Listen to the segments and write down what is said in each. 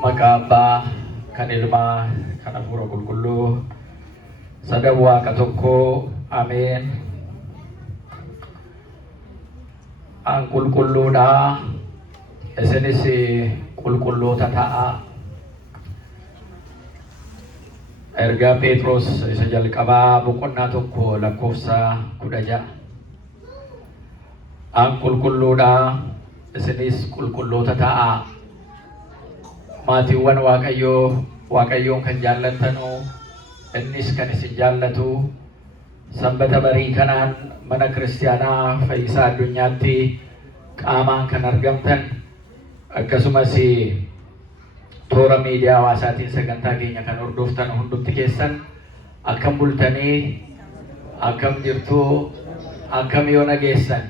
Magaba kanilma kanapuro kulkullu sadawa katoko amin ang kulkullu da esenisi kulkullu tataa erga Petrus isa jalqaba boqonnaa tokko lakkoofsa 16 ang kulkullu da esenis kulkullu tataa Matiwan Waaqayyoon kan jaallatanu innis kan isin jaallatu sanbata barii kanaan mana kiristaanaa Fayyisaa Addunyaatti qaamaan kan argamtan akkasumas toora miidiyaa hawaasaatiin sagantaa keenya kan hordoftan hundumti keessan akkam bultanii akkam jirtu akkam yoo nageessan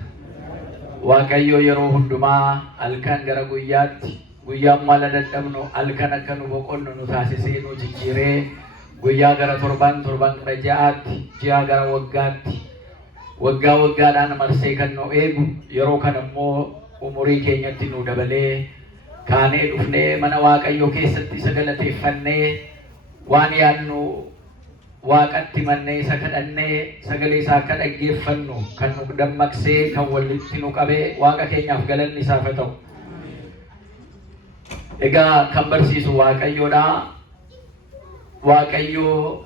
Waaqayyo yeroo hundumaa halkan gara guyyaatti guyyaa mala dadhabnu halkan akka nu boqonnu nu taasisee nu jijjiiree guyyaa gara torban gara ja'aatti ji'a gara waggaadhaan marsee kan nu eegu yeroo kan immoo umurii keenyatti nu dabalee kaanee dhufnee mana Waaqayyoo keessatti isa galateeffannee waan yaadnu Waaqatti mannee isa kadhannee sagalee isaa akka dhaggeeffannu kan nu dammaqsee kan walitti nu qabee Waaqa keenyaaf galanni isaaf haa ta'u. Egaa kan barsiisu Waaqayyoodha. Waaqayyo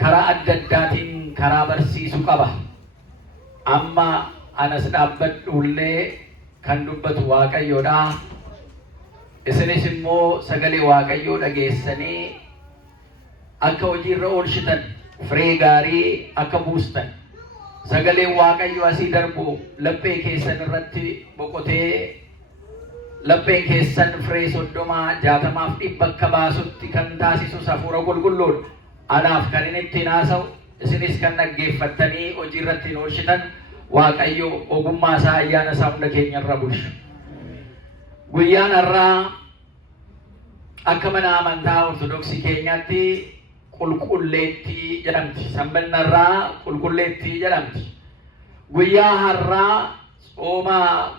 karaa adda addaatiin karaa barsiisu qaba. Amma anas dhaabbadhullee kan dubbatu Waaqayyoodha. Isinis immoo sagalee Waaqayyoo dhageessanii akka hojiirra oolchitan firee gaarii akka buustan sagalee Waaqayyoo asii darbu laphee keessan irratti boqotee lapheen keessan firee 30 60 dhibba akka baasutti kan taasisu hafuura qulqulluudha. Anaaf kan inni ittiin haasa'u isinis kan dhaggeeffattanii hojii irratti oolchitan Waaqayyo ogummaa isaa ayyaana isaa hunda keenya irra bulchu. Guyyaan har'aa akka mana amantaa Ortodoksii keenyaatti qulqulleettii jedhamti. Sanbanni har'aa qulqulleettii jedhamti. Guyyaa har'aa Ooma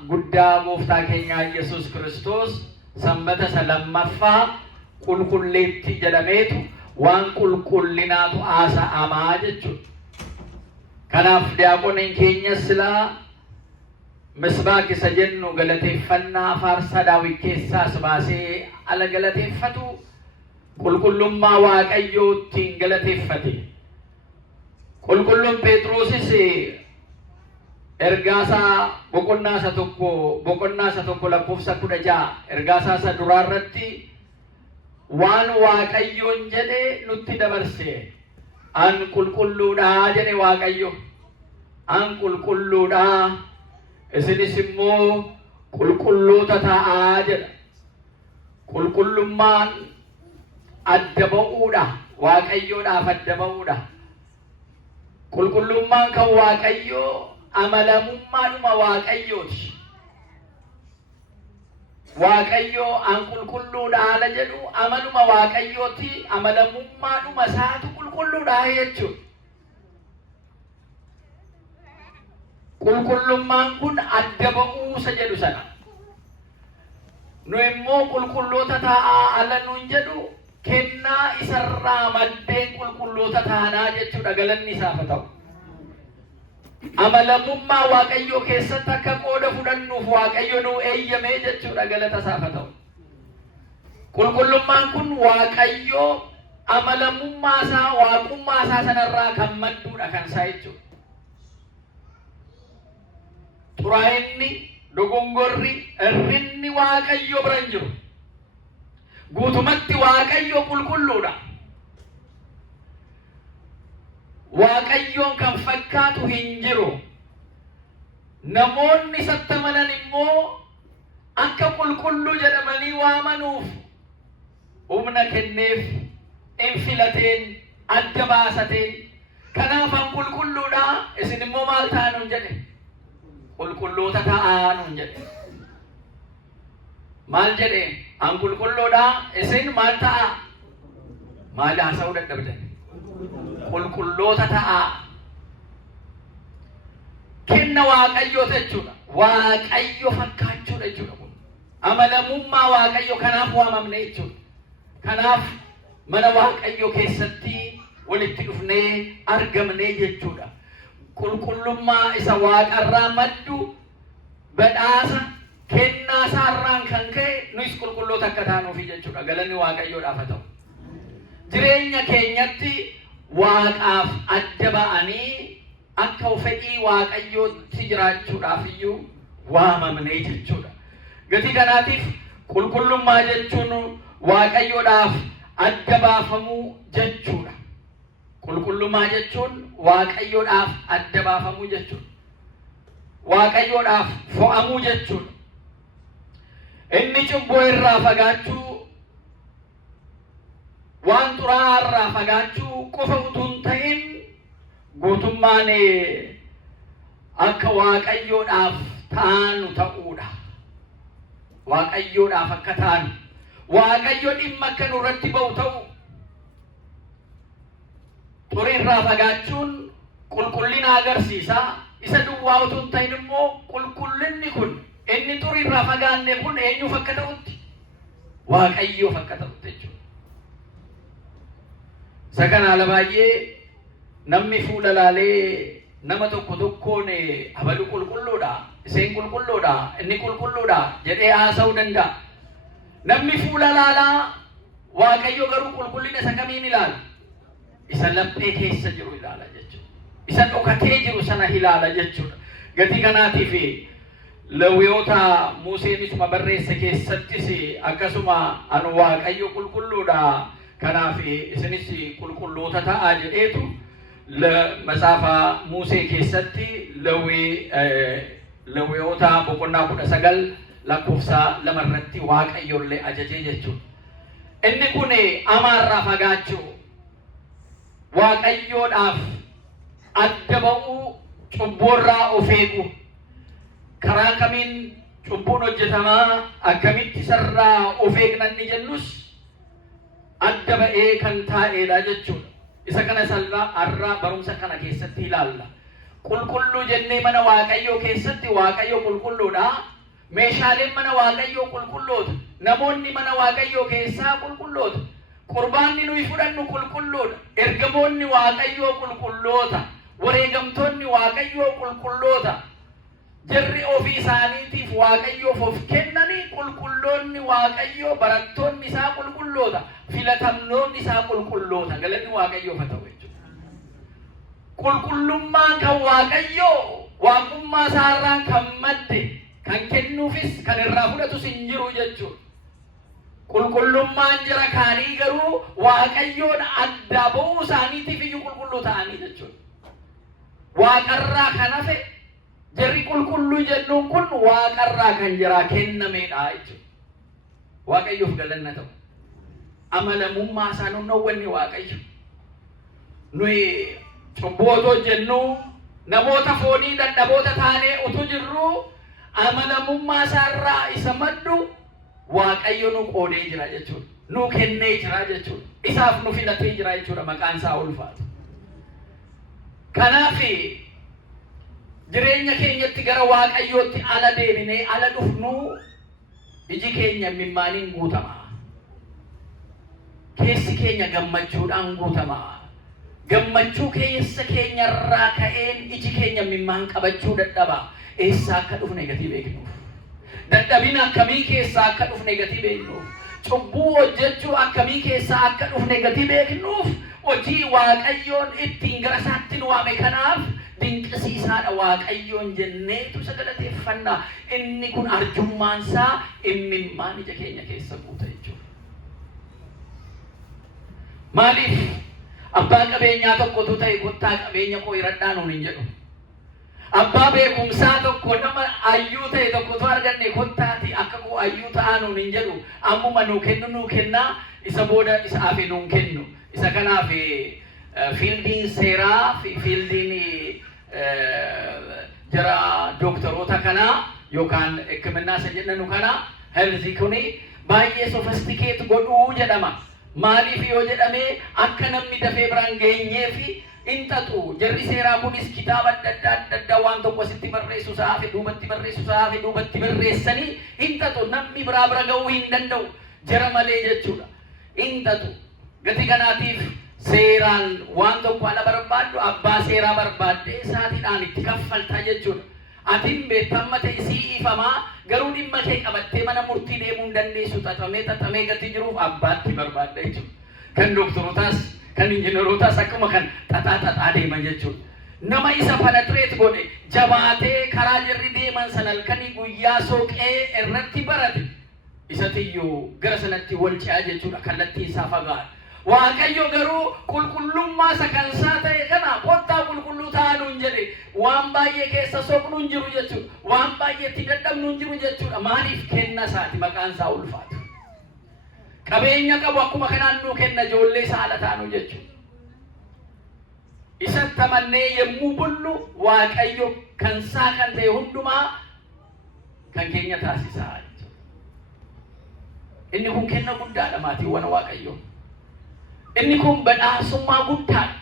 guddaa gooftaa keenya Yesuus Kiristoos sanbata lammaffaa qulqulleettii jedhameetu waan qulqullinaatu haasa'amaa jechuudha. Kanaaf diyaaqoniin keenya silaa misbaak isa jennu galateeffannaa faarsaa Daawit keessaas baasee ala galateeffatu qulqullummaa Waaqayyoo ittiin galateeffate. Qulqulluun Phexrosis ergaasaa boqonnaa isa tokko lakkoofsa 16 ergaasaa isa duraa irratti waan Waaqayyoon jedhe nutti dabarse. An qulqulluudha jedhe Waaqayyo. An qulqulluudha isinis immoo qulqulloota ta'aa jedha. Qulqullummaan adda ba'uudha. Waaqayyoodhaaf adda ba'uudha. Qulqullummaan kan Waaqayyoo amalamummaadhuma Waaqayyooti. Waaqayyo an qulqulluudha ala jedhu amaluma Waaqayyooti. Amalamummaadhuma isaatu qulqulluudha jechuudha. Qulqullummaan kun adda ba'uusa jedhu sana. Nu immoo qulqulloota ta'aa ala nuun jedhu kennaa isarraa maddeen qulqulloota taanaa jechuudha. Galanni isaaf haa ta'u. Amalamummaa Waaqayyoo keessatti akka qooda fudhannuuf Waaqayyo nu eeyyamee jechuudha. Galata isaaf haa ta'u. Qulqullummaan kun Waaqayyoo amalamummaa isaa waaqummaa isaa sanarraa kan madduudha kan isaa jechuudha. Xuraa'inni dogongorri irrinni Waaqayyo bira hin jiru. Guutumatti Waaqayyo qulqulluudha. Waaqayyoon kan fakkaatu hin jiru. Namoonni isatti amanan immoo akka qulqulluu jedhamanii waamanuuf humna kenneef infilateen adda baasateen kanaaf an qulqulluudha isin immoo maal ta'aa nuun jedhe qulqulloota ta'aa nuun jedhe. Maal jedhe an qulqulluudha isin maal ta'aa maal haasa'uu dadhabdan qulqulloota ta'aa. Kenna Waaqayyoo jechuudha. Waaqayyo fakkaachuudha jechuudha kun. amanamummaa waaqayyo kanaaf waamamne jechuudha. Kanaaf mana waaqayyo keessatti walitti dhufnee argamne jechuudha. Qulqullummaa isa waaqarraa maddu badhaasa kennaa isaarraan kan ka'e nus qulqulloota akka taanuufi jechuudha. Galanni waaqayyoodhaaf haa ta'u. Jireenya keenyatti waaqaaf adda ba'anii akka fedhii waaqayyootti jiraachuudhaaf iyyuu waamamne jechuudha. Gatii kanaatiif qulqullummaa jechuun waaqayyoodhaaf adda baafamuu jechuudha. Qulqullummaa jechuun waaqayyoodhaaf adda baafamuu jechuudha. Waaqayyoodhaaf fo'amuu jechuudha. Inni cubbuu irraa fagaachuu, waan xuraa'aa irraa fagaachuu qofa utuu hin ta'in guutummaan akka waaqayyoodhaaf taanu ta'uudha. Waaqayyoodhaaf akka taanu, waaqayyo dhimma akka nurratti ba'u ta'u. Xurii irraa fagaachuun qulqullina agarsiisa. Isa duwwaa utuu hin ta'in immoo qulqullinni kun inni xurii irraa fagaanne kun eenyuuf akka ta'utti? Waaqayyoof akka ta'utti jechuudha. Isa kana ala baay'ee namni fuula laalee nama tokko tokkoon abalu qulqulluudha, isheen qulqulluudha, inni qulqulluudha jedhee haasa'uu danda'a. Namni fuula laalaa waaqayyo garuu qulqullina isa kamiin ilaala? Isa laphee keessa jiru ilaala jechuudha. Isa dhokatee jiru sana ilaala jechuudha. Gatii kanaatiif Lewwota Museenisuma barreesse keessattis akkasuma anu waaqayyo qulqulluudha kanaaf isinis qulqulloota ta'aa jedheetu Matsaafa Musee keessatti Lewwota boqonnaa 19 lakkoofsa 2 irratti waaqayyollee ajajee jechuudha. Inni kun amaarraa fagaachuu, waaqayyoodhaaf adda ba'uu, cubbuurraa of eeguu, karaa kamiin cubbuun hojjetamaa akkamitti isarraa of eegna ni jennus adda ba'ee kan taa'eedha jechuudha. Isa kana salphaa har'aa barumsa kana keessatti ilaalla. Qulqulluu jennee mana waaqayyoo keessatti waaqayyo qulqulluudha. Meeshaaleen mana waaqayyoo qulqulloota. Namoonni mana waaqayyoo keessaa qulqulloota. Qurbaanni nuyi fudhannu qulqulluudha. Ergamoonni waaqayyoo qulqulloota. Wareegamtoonni waaqayyoo qulqulloota. Jarri ofii isaaniitiif waaqayyoof of kennanii qulqulloonni waaqayyoo, barattoonni isaa qulqulloota, filatamnoonni isaa qulqulloota. Galanni waaqayyoof haa ta'u jechuudha. Qulqullummaan kan waaqayyoo waaqummaa isaarraa kan madde, kan kennuufis kan irraa fudhatus hin jiru jechuudha. Qulqullummaan jara kaanii garuu waaqayyoon adda ba'uu isaaniitiif iyyuu qulqulluu ta'anii jechuudha. Waaqarraa kan hafe jarri qulqulluu jennuun kun waaqarraa kan jiraa kennameedha jechuudha. Waaqayyoof galanna ta'u. Amanamummaa isaa nunnawwanni waaqayyo. Nuyi cubbootoo jennu namoota foonii dadhaboota taanee utuu jirru amanamummaa isaarraa isa maddu waaqayyo nu qoodee jira jechuudha. Nu kennee jira jechuudha. Isaaf nu filatee jira jechuudha. Maqaan isaa ulfaatu. Kanaaf jireenya keenyatti gara waaqayyootti ala deebinee ala dhufnu iji keenya mimmaaniin guutama. Keessi keenya gammachuudhaan guutama. Gammachuu keessa keenyarraa ka'een iji keenya mimmaan qabachuu dadhaba. Eessaa akka dhufne gatii beeknuuf. Dadhabina akkamii keessaa akka dhufne gatii beeknuuf. Cubbuu hojjechuu akkamii keessaa akka dhufne gatii beeknuuf. Hojii waaqayyoon ittiin gara isaatti nu waame kanaaf dinqisiisaadha waaqayyoon jenneetu isa galateeffannaa. Inni kun arjummaan isaa imimmaan ija keenya keessa guuta jechuudha. Maaliif abbaa qabeenyaa tokkotu ta'e kottaa qabeenya koo hiradhaa nuun hin jedhu. Abbaa beekumsaa tokko nama ayyuu ta'e tokkotu arganne kottaati akka koo ayyuu ta'aa nuun hin jedhu. Ammuma nuu kennu nuu kennaa, isa booda isa hafe nuun kennu. Isa kanaaf fiildiin seeraa fi fiildiin jara doktoroota kanaa yookaan hikimannaa isa jedhanu kanaa health kuni baay'ee sophisticated godhuu jedhama. Maaliif yoo jedhamee akka namni dafee biraan geenyee fi intatu jarri seeraa kunis kitaaba adda waan tokko sitti barreessu saafi duubatti barreessanii intatu namni biraa bira ga'uu hin danda'u jara malee jechuudha. Intatu gati kanaatiif seeraan waan tokko ala barbaaddu abbaa seeraa barbaaddee isaatiidhaan itti kaffaltaa jechuudha. Atiin beekamma ta'e siifamaa garuu dhimma kee qabattee mana murtii deemuu hin dandeessu xaxamee gati jiruuf abbaatti barbaadda jechuudha. Kan doktorotaas kan injineerotaas akkuma kan xaxaa deeman jechuudha. Nama isa penetreet godhe jabaatee karaa jarri deeman sana halkanii guyyaa sooqee irratti barate isatiyyuu gara sanatti wal ce'aa jechuudha. Kallattii isaa fagaadha. Waaqayyo garuu qulqullummaa sakansaa ta'e kana kottaa qulqulluu ta'aa nuun jedhe waan baay'ee keessa soqnu hin jiru jechuudha. Waan baay'ee itti dadhabnu hin jiru jechuudha. Maaliif kenna isaati maqaan isaa ulfaatu. Qabeenya qabu akkuma kanaan nuu kenna ijoollee isaa haala taanu jechuudha. Isatti amannee yemmuu bullu Waaqayyo kan isaa kan ta'e hundumaa kan keenya taasisaa jechuudha. Inni kun kenna guddaadha maatiiwwan Waaqayyoo. Inni kun badhaasummaa guddaadha.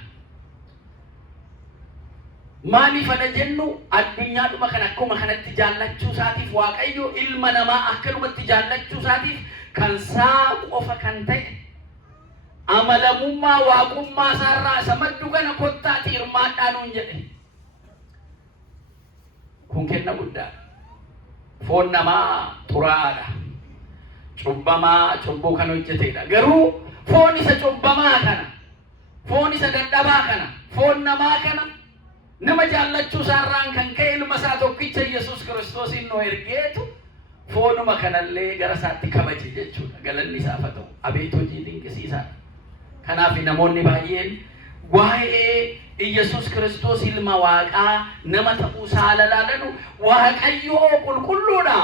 Maaliif ana jennu addunyaadhuma kan akkuma kanatti jaallachuu isaatiif Waaqayyo ilma namaa akkanumatti jaallachuu isaatiif kan isaa qofa kan ta'e amalamummaa waaqummaa isaarraa isa maddu kana kottaati hirmaadhaa nuun jedhe. Kun kenna guddaadha. Foon namaa xuraa'aadha. Cubbamaa cubbuu kan hojjetedha. Garuu foon isa cubbamaa kana, foon isa dadhabaa kana, foon namaa kana nama jaallachuu isaarraan kan ka'e ilma isaa tokkicha Yesuus Kiristoosiin nu ergeetu foonuma kanallee gara isaatti kabaje jechuudha. Galanni isaaf haa ta'u. Abeet hojii dinqisiisaa. Kanaaf namoonni baay'een waa'ee Yesuus Kiristoos ilma Waaqaa nama ta'uu isaa laalanu Waaqayyoo qulqulluudha.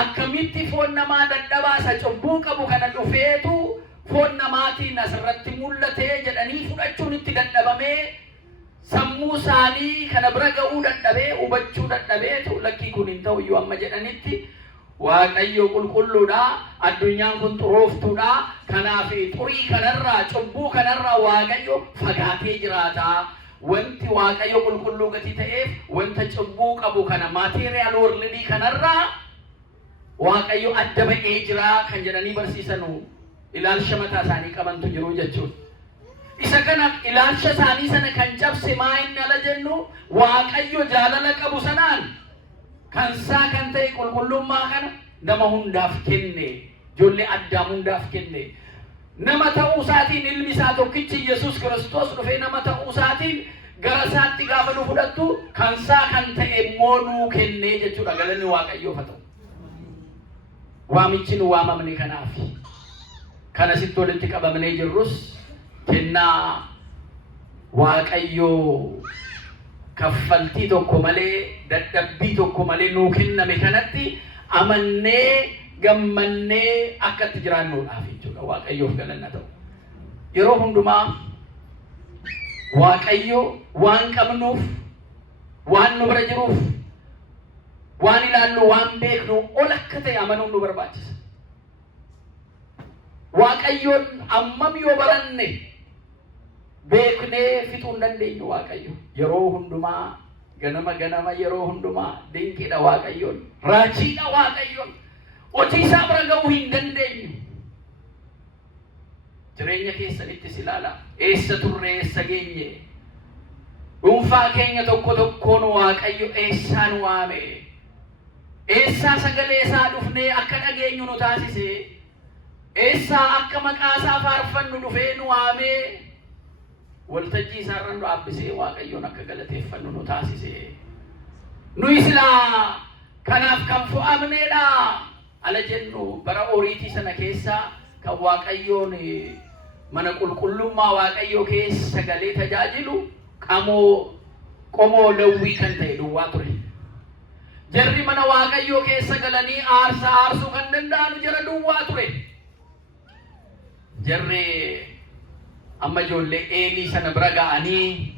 Akkamitti foon namaa dadhabaa isa cubbuu qabu kana dhufeetu foon namaatiin asirratti mul'atee jedhanii fudhachuun itti dadhabamee sammuu isaanii kana bira ga'uu dadhabee hubachuu dadhabeetu lakkii kun hin ta'u iyyuu amma jedhanitti Waaqayyo qulqulluudha. Addunyaan kun xurooftuudha. Kanaaf xurii kanarraa cubbuu kanarraa Waaqayyo fagaatee jiraata. Wanti Waaqayyo qulqulluu gati ta'eef wanta cubbuu qabu kana maateriyaal worldii kanarraa Waaqayyo adda ba'ee jira kan jedhanii barsiisanu ilaalcha mataa isaanii qabantu jiru jechuudha. Isa kana ilaalcha isaanii sana kan cabse maa inni ala jennu Waaqayyo jaalala qabu sanaan kan isaa kan ta'e qulqullummaa kana nama hundaaf kenne, ijoollee Addaam hundaaf kenne. Nama ta'uu isaatiin ilmi isaa tokkichi Yesuus Kiristoos dhufee nama ta'uu isaatiin gara isaatti gaafa nu fudhattu kan isaa kan ta'e immoo nuu kennee jechuudha. Galanni Waaqayyoof haa ta'u. Waamichi nu waamamne kanaaf kana sitti walitti qabamnee jirrus kennaa Waaqayyoo kaffaltii tokko malee dadhabbii tokko malee nuu kenname kanatti amannee gammannee akka itti jiraannuudhaaf jechuudha. Waaqayyoof galanna ta'u. Yeroo hundumaa Waaqayyo waan qabnuuf, waan nu bira jiruuf, waan ilaallu, waan beeknu ol akka ta'e amanuun nu barbaachisa. Waaqayyoon ammam yoo baranne beeknee fixuu hin dandeenyu. Waaqayyo yeroo hundumaa ganama yeroo hundumaa dinqiidha Waaqayyoon, raajiidha Waaqayyoon. Hojii isaa bira ga'uu hin dandeenyu. Jireenya keessanittis ilaala. Eessa turre eessa geenye? Dhuunfaa keenya tokko tokkoon Waaqayyo eessaan waame? Eessaa sagalee isaa dhufnee akka dhageenyu nu taasise? Eessaa akka maqaa isaa faarfannu dhufee nu waame? Waltajjii isaarra nu dhaabbisee Waaqayyoon akka galateeffannu nu taasise. Nuyi silaa kanaaf kan fo'amneedha ala jennu bara oriitii sana keessa kan Waaqayyoon mana qulqullummaa Waaqayyoo keessa galee tajaajilu qomoo Lewwii kan ta'e duwwaa ture. Jarri mana Waaqayyoo keessa galanii aarsaa aarsuu kan danda'an jara duwwaa ture. Jarri amma ijoollee Eelii sana bira ga'anii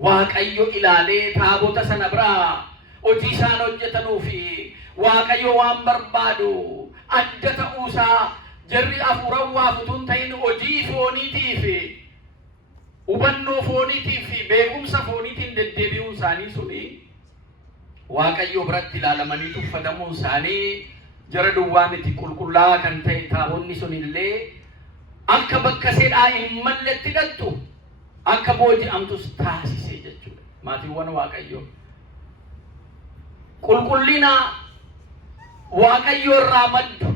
Waaqayyo ilaalee taabota sana bira hojii isaan hojjetanuu fi Waaqayyo waan barbaadu adda ta'uusaa jarri hafuuran waa futuun ta'in hojii fooniitiif hubannoo fooniitii fi beekumsa fooniitiin deddeebi'uun isaanii suni waaqayyo biratti ilaalamanii tuffatamuun isaanii jara duwwaan itti qulqullaa'aa kan ta'e taabonni sunillee akka bakka seedhaa hin malletti galtu akka booji'amtus taasisee jechuudha. Maatiiwwan waaqayyo qulqullina waaqayyo irraa maddu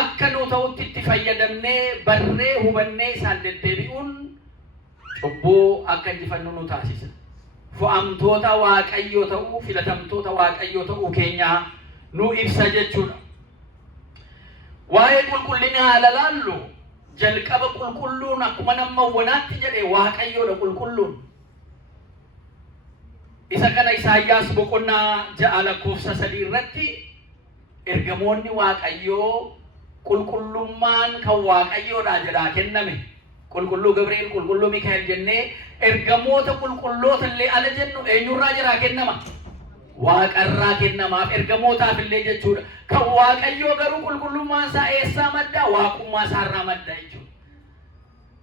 akka nu ta'utti itti fayyadamnee barree hubannee isaan deddeebi'uun cubbuu akka injifannu nu taasisa. Fu'amtoota waaqayyo ta'uu filatamtoota waaqayyo ta'uu keenya nu ibsa jechuudha. Waa'ee qulqullinaa ilaallu jalqaba qulqulluun akkuma nama wanaatti jedhe waaqayyoodha qulqulluun. Isa kana Isaayyaas boqonnaa 6:3 irratti ergamoonni waaqayyoo qulqullummaan kan waaqayyoodha jedhaa kenname. Qulqulluu Gabriel, qulqulluu Mikaa'el jennee ergamoota qulqulloota illee ala jennu eenyurraa jiraa kennama? Waaqarraa kennamaaf ergamootaaf illee jechuudha. Kan waaqayyoo garuu qulqullummaan isaa eessaa madda? Waaqummaa isaarraa madda jechuudha.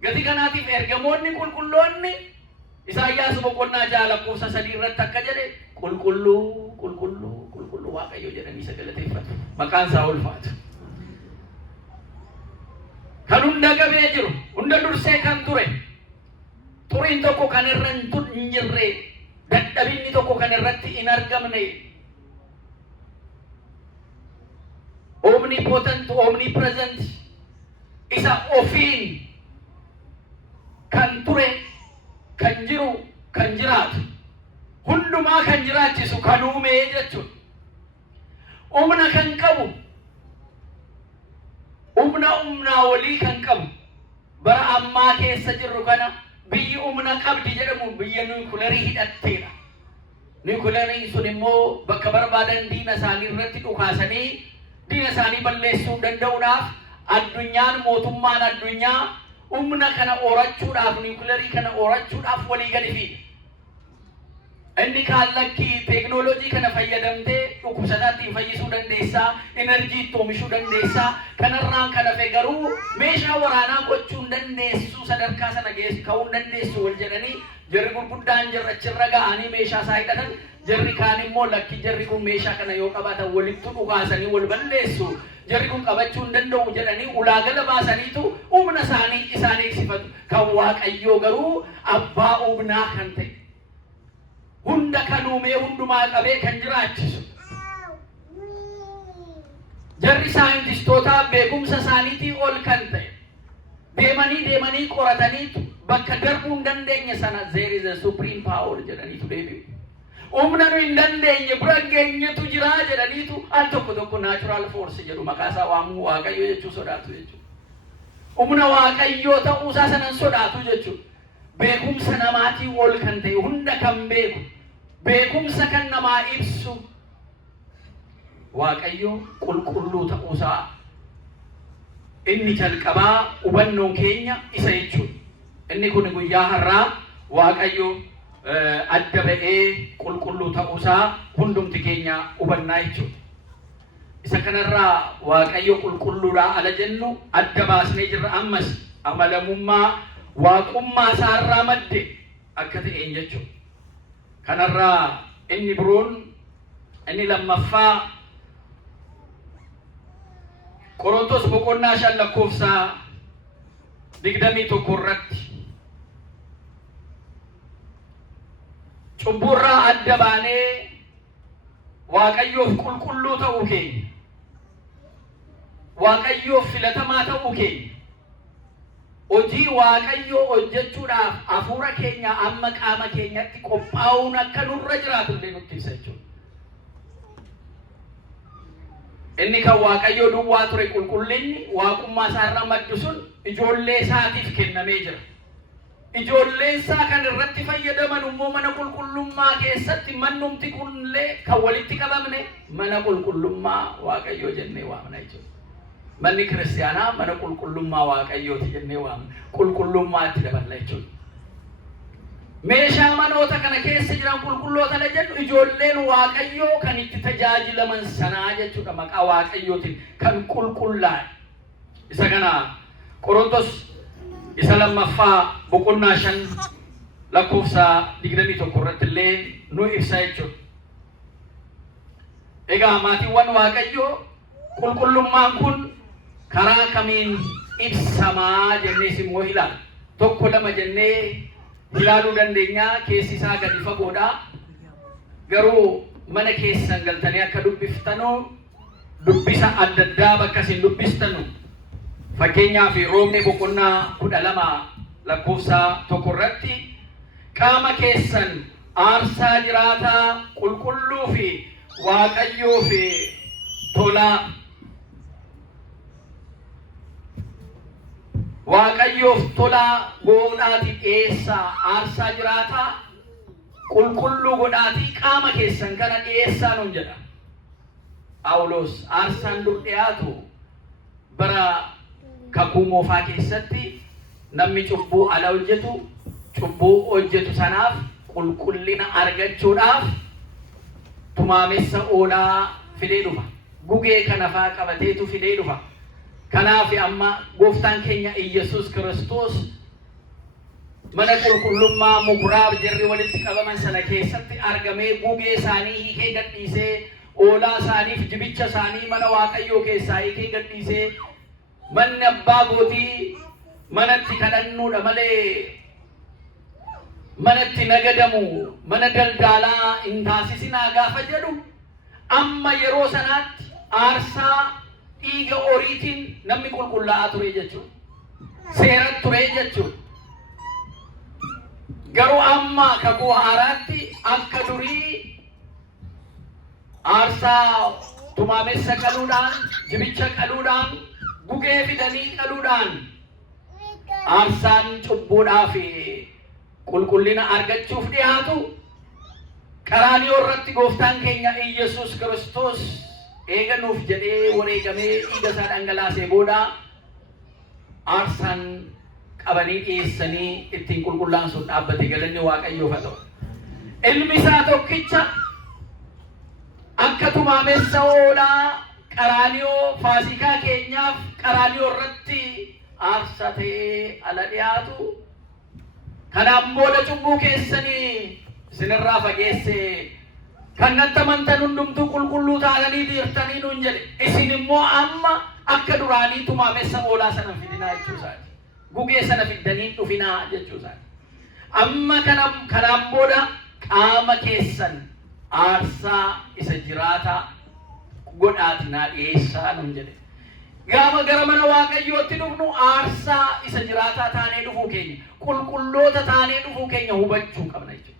Gati kanaatiif ergamoonni qulqulloonni Isaayyaas boqonnaa 6:3 irratti akka jedhe qulqulluu qulqulluu qulqulluu waaqayyoo jedhanii sagalateeffatu. Maqaan isaa ulfaatu. Kan hunda gabee jiru, hunda dursee kan ture, turiin tokko kan irra hin jirre, dadhabinni tokko kan irratti hin argamne, omnipotent, omnipresent, isa ofiin kan ture, kan jiru, kan jiraatu, hundumaa kan jiraachisu kan uume jechuudha. Humna kan qabu, humna walii kan qabu bara ammaa keessa jirru kana biyyi humna qabdi jedhamu biyya nuukularii hidhatteedha. Nuukulariin sun immoo bakka barbaadan diina isaanii irratti dhukaasanii diina isaanii balleessuu danda'uudhaaf addunyaan mootummaan addunyaa humna kana horachuudhaaf nuukularii kana horachuudhaaf walii gadi fiige. Inni kaallakki teknoolojii kana fayyadamtee dhukkubsataatti fayyisuu dandeessaa, enerjii oomishuu dandeessaa. Kanarraan kan hafe garuu meeshaa waraanaa gochuu hin dandeessu, sadarkaa sana ka'uu hin dandeessu wal jedhanii jarri gurguddaan achirra ga'anii meeshaa isaa hidhatan, jarri kaan immoo lakki jarri kun meeshaa kana yoo qabaatan walitti dhukaasanii wal balleessu, jarri kun qabachuu hin danda'u jedhanii ulaagala baasaniitu humna isaanii eegsifatu. Kan waaqayyoo garuu abbaa humnaa kan ta'e, hunda kan uumee hundumaa qabee kan jiraachisu. Jarri saayintistootaa beekumsa isaaniitii ol kan ta'e deemanii qorataniitu bakka darbuu hin dandeenye sana there is a supreme power jedhaniitu deebi'u. Humna nu hin dandeenye bira geenyetu jiraa jedhaniitu al tokko natural force jedhu maqaa isaa waamuu waaqayyo jechuu sodaatu jechuudha. Humna waaqayyoo ta'uusaa sanan sodaatu jechuudha. Beekumsa namaatii ol kan ta'e hunda kan beeku, beekumsa kan namaa ibsu waaqayyo qulqulluu ta'uusaa inni jalqabaa hubannoon keenya isa jechuudha. Inni kun guyyaa har'aa waaqayyo adda ba'ee qulqulluu ta'uusaa hundumti keenya hubannaa jechuudha. Isa kanarraa waaqayyo qulqulluudhaa ala jennu adda baasnee jirra. Ammas amalamummaa waaqummaa isaarraa madde akka ta'een jechuudha. Kanarraa inni biroon inni lammaffaa Qorontos boqonnaa 5:21 irratti cubburraa adda baanee waaqayyoof qulqulluu ta'uu keenya, waaqayyoof filatamaa ta'uu keenya, hojii waaqayyoo hojjechuudhaaf hafuura keenya amma qaama keenyatti qophaa'uun akka nurra jiraatu illee nutti ibsa jechuudha. Inni kan waaqayyoo duwwaa ture qulqullinni waaqummaa isaarraa maddu sun ijoollee isaatiif kennamee jira. Ijoolleen isaa kan irratti fayyadaman immoo mana qulqullummaa keessatti mannumti kunillee kan walitti qabamne mana qulqullummaa waaqayyoo jennee waamna jechuudha. Manni kiristaanaa mana qulqullummaa waaqayyooti jennee waamna. Qulqullummaatti daballa jechuudha. Meeshaa manoota kana keessa jiran qulqulloota la jedhu ijoolleen waaqayyoo kan itti tajaajilaman sanaa jechuudha. Maqaa waaqayyootiin kan qulqullaa'e. Isa kana Qorontos isa lammaffaa boqonnaa 5 lakkoofsa 21 irratti illee nu ibsa jechuudha. Egaa maatiiwwan Waaqayyoo qulqullummaan kun karaa kamiin ibsamaa jennees immoo ilaala. Tokko lama jennee ilaaluu dandeenya. Keessi isaa gadi fagoodha. Garuu mana keessan galtanii akka dubbiftanuu dubbisa adda addaa bakka isin dubbistanu. Fakkeenyaaf Roomee boqonnaa 12 lakkoofsa 1 irratti qaama keessan aarsaa jiraataa qulqulluu fi Waaqayyoof tolaa Waaqayyoof tolaa godhaati dhiyeessaa. Aarsaa jiraataa qulqulluu godhaati qaama keessan kana dhiyeessaa nuun jedha Phaawulos. Aarsaan dur dhiyaatu bara kakuu moofaa keessatti namni cubbuu ala hojjetu sanaaf qulqullina argachuudhaaf tumaamessa oolaa fidee dhufa. Gugee kana faa qabateetu fidee dhufa. Kanaaf amma gooftaan keenya Iyesuus Kiristoos mana qulqullummaa mukuraaf jarri walitti qabaman sana keessatti argamee gugee isaanii hiikee gadhiisee oolaa isaaniif jibicha isaanii mana Waaqayyoo keessaa hiikee gadhiisee manni abbaa gootii manatti kadhannuudha malee manatti nagadamu mana daldaalaa hin taasisinaa gaafa jedhu amma yeroo sanaatti aarsaa dhiiga horiitiin namni qulqullaa'aa ture jechuudha. Seerat ture jechuudha. Garuu amma kakuu haaraatti akka durii aarsaa tumaamessa qaluudhaan, jibicha qaluudhaan, gugee fidanii qaluudhaan aarsaan cubbuudhaa fi qulqullina argachuuf dhiyaatu qaraaniyoo irratti gooftaan keenya Iyesuus Kiristoos eega nuuf jedhee wareegamee dhiiga isaa dhangalaasee booda aarsaan qabanii dhiyeessanii ittiin qulqullaa'an sun dhaabbate. Galanni Waaqayyoof haa ta'u. Ilmi isaa tokkicha akka tumaamessa oolaa qaraaniyoo faasikaa keenyaaf qaraaniyoo irratti aarsaa ta'ee ala dhiyaatu. Kanaan booda cubbuu keessanii isinirraa fageessee kan natti amantan hundumtuu qulqulluu taatanii jirtanii nuun jedhe. Isin immoo amma akka duraanii tumaamessa oolaa sana fidinaa jechuu isaati. Gugee sana fiddanii dhufinaa jechuu isaati. Amma kanaan booda qaama keessan aarsaa isa jiraataa godhaatinaa dhiyeessaa nuun jedhe. Gaafa gara mana Waaqayyootti dhufnu aarsaa isa jiraataa taanee dhufuu keenya, qulqulloota taanee dhufuu keenya hubachuu qabna jechuudha.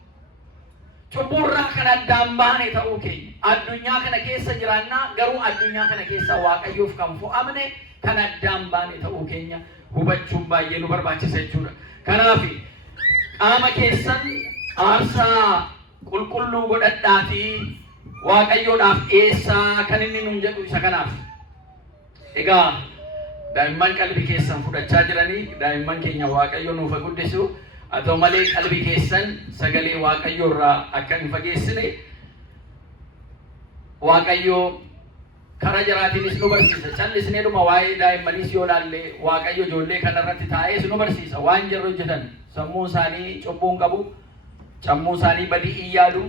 Cubburraa kan addaan baane ta'uu keenya. Addunyaa kana keessa jiraannaa garuu addunyaa kana keessa Waaqayyoof kan fo'amne kan addaan baane ta'uu keenya hubachuun baay'ee nu barbaachisa jechuudha. Kanaaf qaama keessan aarsaa qulqulluu godhadhaatii Waaqayyoodhaaf dhiyeessaa kan inni nuun jedhu isa kanaaf. Egaa daa'imman qalbii keessan fudhachaa jiranii daa'imman keenya Waaqayyo nuuf haa guddisu. Haa ta'u malee qalbii keessan sagalee Waaqayyoo irraa akka hin fageessine Waaqayyo karaa jiraatiinis nu barsiisa. Callisneedhuma waa'ee daa'immaniis yoo ilaalle Waaqayyo ijoollee kanarratti taa'ees nu barsiisa. Waan jarri hojjetan sammuun isaanii cubbuun qabu, sammuun isaanii badii hin yaadu,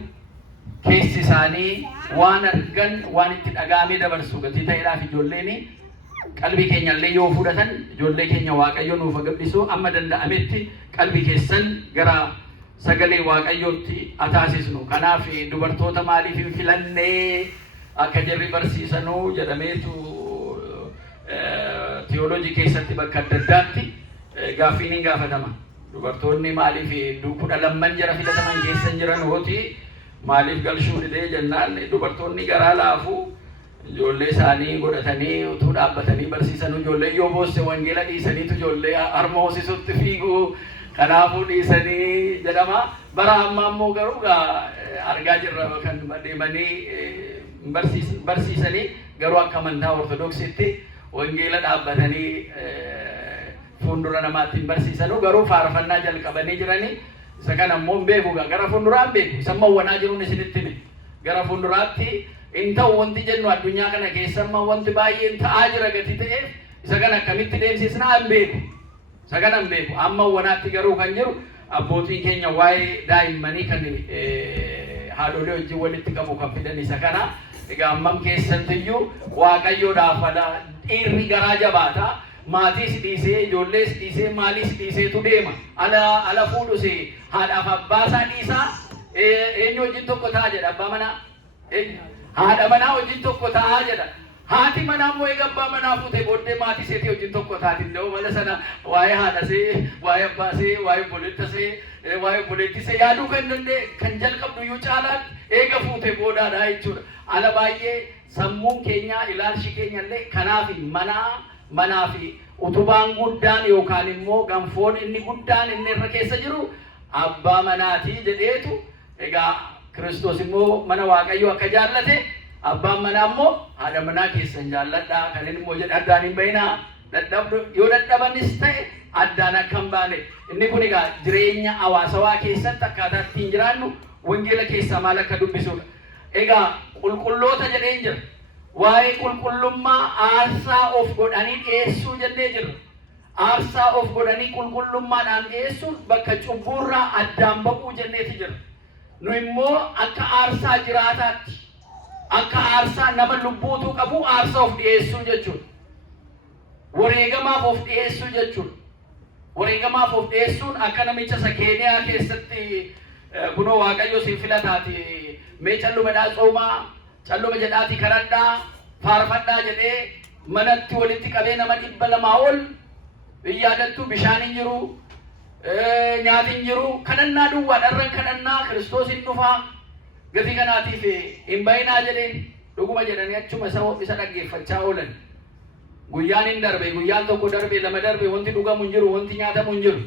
keessi isaanii waan argan waan itti dhaga'amee dabarsu gatii ta'eedhaaf ijoolleen qalbii keenya illee yoo fudhatan ijoollee keenya Waaqayyo nuuf haa guddisu. Amma danda'ametti qalbii keessan gara sagalee Waaqayyootti haa taasisnu. Kanaaf dubartoota maaliif hin filannee akka jarri barsiisanuu jedhameetu teoloojii keessatti bakka adda addaatti gaaffiin hin gaafatama. Dubartoonni maaliif 12 jara filataman keessan jiran hooti maaliif galchuu didee jennaan dubartoonni garaa laafuu ijoollee isaanii godhatanii utuu dhaabbatanii barsiisanuu ijoollee yoo boosse wangeela dhiisaniitu ijoollee harma hoosisutti fiiguu kanaafuu dhiisanii jedhama. Bara ammaa immoo garuu argaa jirra kan deemanii barsiisanii garuu akka amantaa ortodoksiitti wangeela dhaabbatanii fuuldura namaatti barsiisanuu garuu faarfannaa jalqabanii jiranii. Isa kana immoo hin beeku gara fuulduraan beeku isa mawwanaa jiruun isinitti hime. Gara fuulduraatti in ta'u wanti jennu addunyaa kana keessa amma wanti baay'een ta'aa jira gati ta'eef isa kana akkamitti deemsisnaa hin beeku. saganan beeku amma wanaatti garuu kan jiru abbootiin keenya waa'ee daa'immanii kan haadholee wajjin walitti qabu kan fidan isa kana egaa ammam keessattiyyuu waaqayyoodhaaf dhiirri garaa jabaata maatis dhiisee ijoollees dhiisee maalis dhiiseetu deema ala fuudhuse haadhaaf abbaasaa dhiisaa eenyu wajjin tokko ta'a jedha abbaa manaa haadha manaa wajjin tokko ta'a jedha haati manaa immoo eega abbaa manaa fuutee booddee maatii seetii wajjin tokko taati illee mala sana waa'ee haadhasee waa'ee abbaasee waa'ee obboleettasee waa'ee obboleettisee yaaduu kan danda'e kan jalqabdu iyyuu caalaatti eega fuutee boodaadha jechuudha ala baay'ee sammuun keenya ilaalchi keenya illee kanaaf manaa fi utubaan guddaan yookaan immoo ganfoon inni guddaan inni irra keessa jiru abbaa manaatii jedheetu egaa Kiristoos immoo mana Waaqayyoo akka jaallate abbaan manaa immoo haadha manaa keessan jaalladhaa kan inni immoo jedhe addaan hin bayinaa yoo dadhabanis ta'e addaan akka hin baane inni kun egaa jireenya hawaasawaa keessatti akkaataa ittiin jiraannu wangeela keessaa maal akka dubbisudha egaa qulqulloota jedheen jira waa'ee qulqullummaa aarsaa of godhanii dhiyeessuu jennee jirra aarsaa of godhanii qulqullummaadhaan dhiyeessuun bakka cubbuurraa addaan ba'uu jenneeti jira nu immoo akka aarsaa jiraataatti akka aarsaa nama lubbuutu qabu aarsaa of dhiyeessuu jechuudha wareegamaaf of dhiyeessuu jechuudha wareegamaaf of dhiyeessuun akka namicha isa Keeniyaa keessatti kunoo Waaqayyo si filataati mee callumadhaa tsoomaa calluma jedhaati kadhadhaa faarfadhaa jedhee manatti walitti qabee nama 200 ol yaadattu bishaan hin jiru nyaati hin jiru kadhannaa duwwaa dharran kadhannaa Kiristoos hin dhufaa gatii kanaatiif hin bayinaa jedheen dhuguma jedhanii achuma isa dhaggeeffachaa oolan guyyaan hin darbe guyyaan tokko darbe lama darbe wanti dhugamu hin jiru wanti nyaatamu hin jiru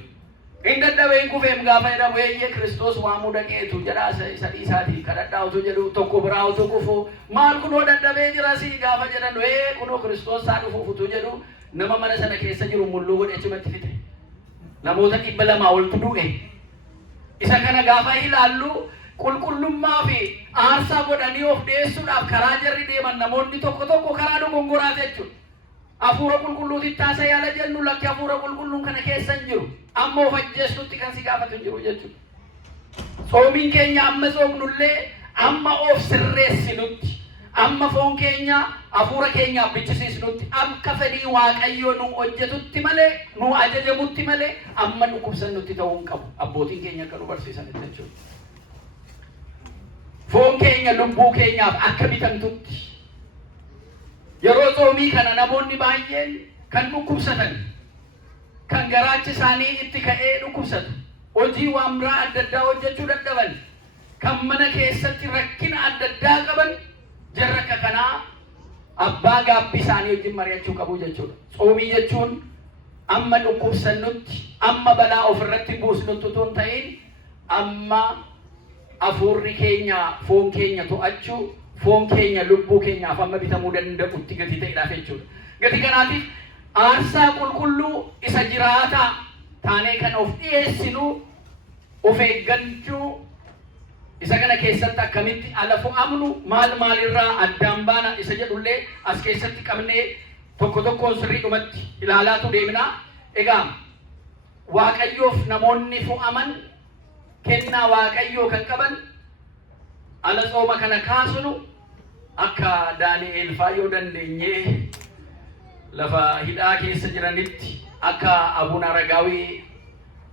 in dadhabee hin kufeem gaafa jedhamu eeyyee Kiristoos waamuu dhaqeetu jedhaa isa dhiisaatii kadhadhaa utuu jedhu tokko biraa utuu kufu maal kunoo dadhabee jira si gaafa jedhan kunoo Kiristoos isaa dhufuuf utuu jedhu nama mana sana keessa jiru mulluu godhe achumatti fite namoota 200 oltu du'e isa kana gaafa ilaallu qulqullummaa fi aarsaa godhanii of dhiyeessuudhaaf karaa jarri deeman namoonni tokko karaa dogongoraa jechuudha afuura qulqulluutti taasa yaala jennu lakki afuura qulqulluun kana keessa hin jiru amma of ajjeesutti kan si gaafatu hin jiru jechuudha soomiin keenya amma soomnullee amma of sirreessinutti amma foon keenya afuura keenyaaf bichisiisnutti akka fedhii Waaqayyoo nu hojjetutti malee nu ajajamutti malee amma dhukkubsannutti ta'uu hin qabu abbootiin keenya akka nu barsiisanitti jechuudha foon keenya lubbuu keenyaaf akka bitamtutti yeroo soomii kana namoonni baay'een kan dhukkubsatan kan garaachi isaanii itti ka'ee dhukkubsatu hojii waan biraa adda addaa hojjechuu dadhaban kan mana keessatti rakkina adda addaa qaban jarra akka kanaa abbaa gaabbii isaanii wajjin mari'achuu qabu jechuudha soomii jechuun amma dhukkubsannutti amma balaa ofirratti buusnutti utuu hin ta'in amma afuurri keenya foon keenya to'achuu foon keenya lubbuu keenyaaf amma bitamuu danda'utti gatii ta'edhaaf jechuudha gatii kanaatiif aarsaa qulqulluu isa jiraataa taanee kan of dhiyeessinu of eeggachuu isa kana keessatti akkamitti ala fo'amnu maalirraa addaan baana isa jedhullee as keessatti qabnee tokkoon sirriidhumatti ilaalaatu deemnaa egaa Waaqayyoof namoonni fo'aman kennaa Waaqayyoo kan qaban ala tsooma kana kaasunu akka Daani'eel faayoo dandeenyee lafa hidhaa keessa jiranitti akka Abuun Aragaawii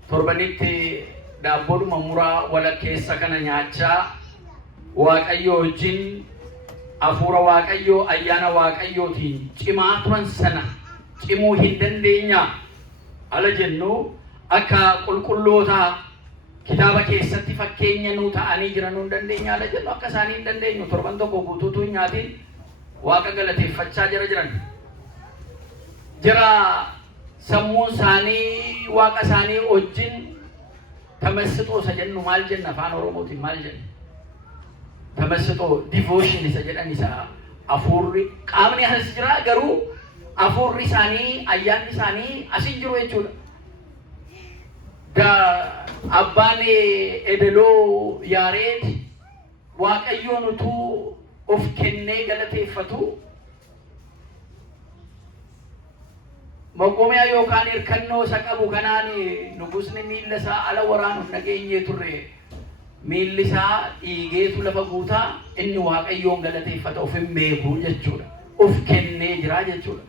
torbanitti daabboodhuma muraa walakkeessa kana nyaachaa Waaqayyoo wajjin afuura Waaqayyoo ayyaana Waaqayyootiin cimaa turan sana cimuu hin dandeenya ala jennu akka qulqulloota kitaaba keessatti fakkeenya nu ta'anii jiran hin dandeenya ala jennu akka isaanii hin dandeenyu torban tokko guutuutu hin nyaatin Waaqa galateeffachaa jiran jira sammuun isaanii Waaqa isaanii wajjin tamasixoo isa jennu maal jenna afaan Oromootiin maal jenna tamasixoo devotion isa jedhan isa afuurri qaamni as jira garuu afuurri isaanii ayyaanni isaanii asin jiru jechuudha abbaan edeloo Yaareed Waaqayyoon utuu of kennee galateeffatu Maqoomiyaa yookaan hirkannoo isa qabu kanaan nugusni miilla isaa ala waraanuuf nageenyee turre miilli isaa dhiigeetu lafa guutaa inni waaqayyoon galateeffata of hin beeku jechuudha. Of kennee jira jechuudha.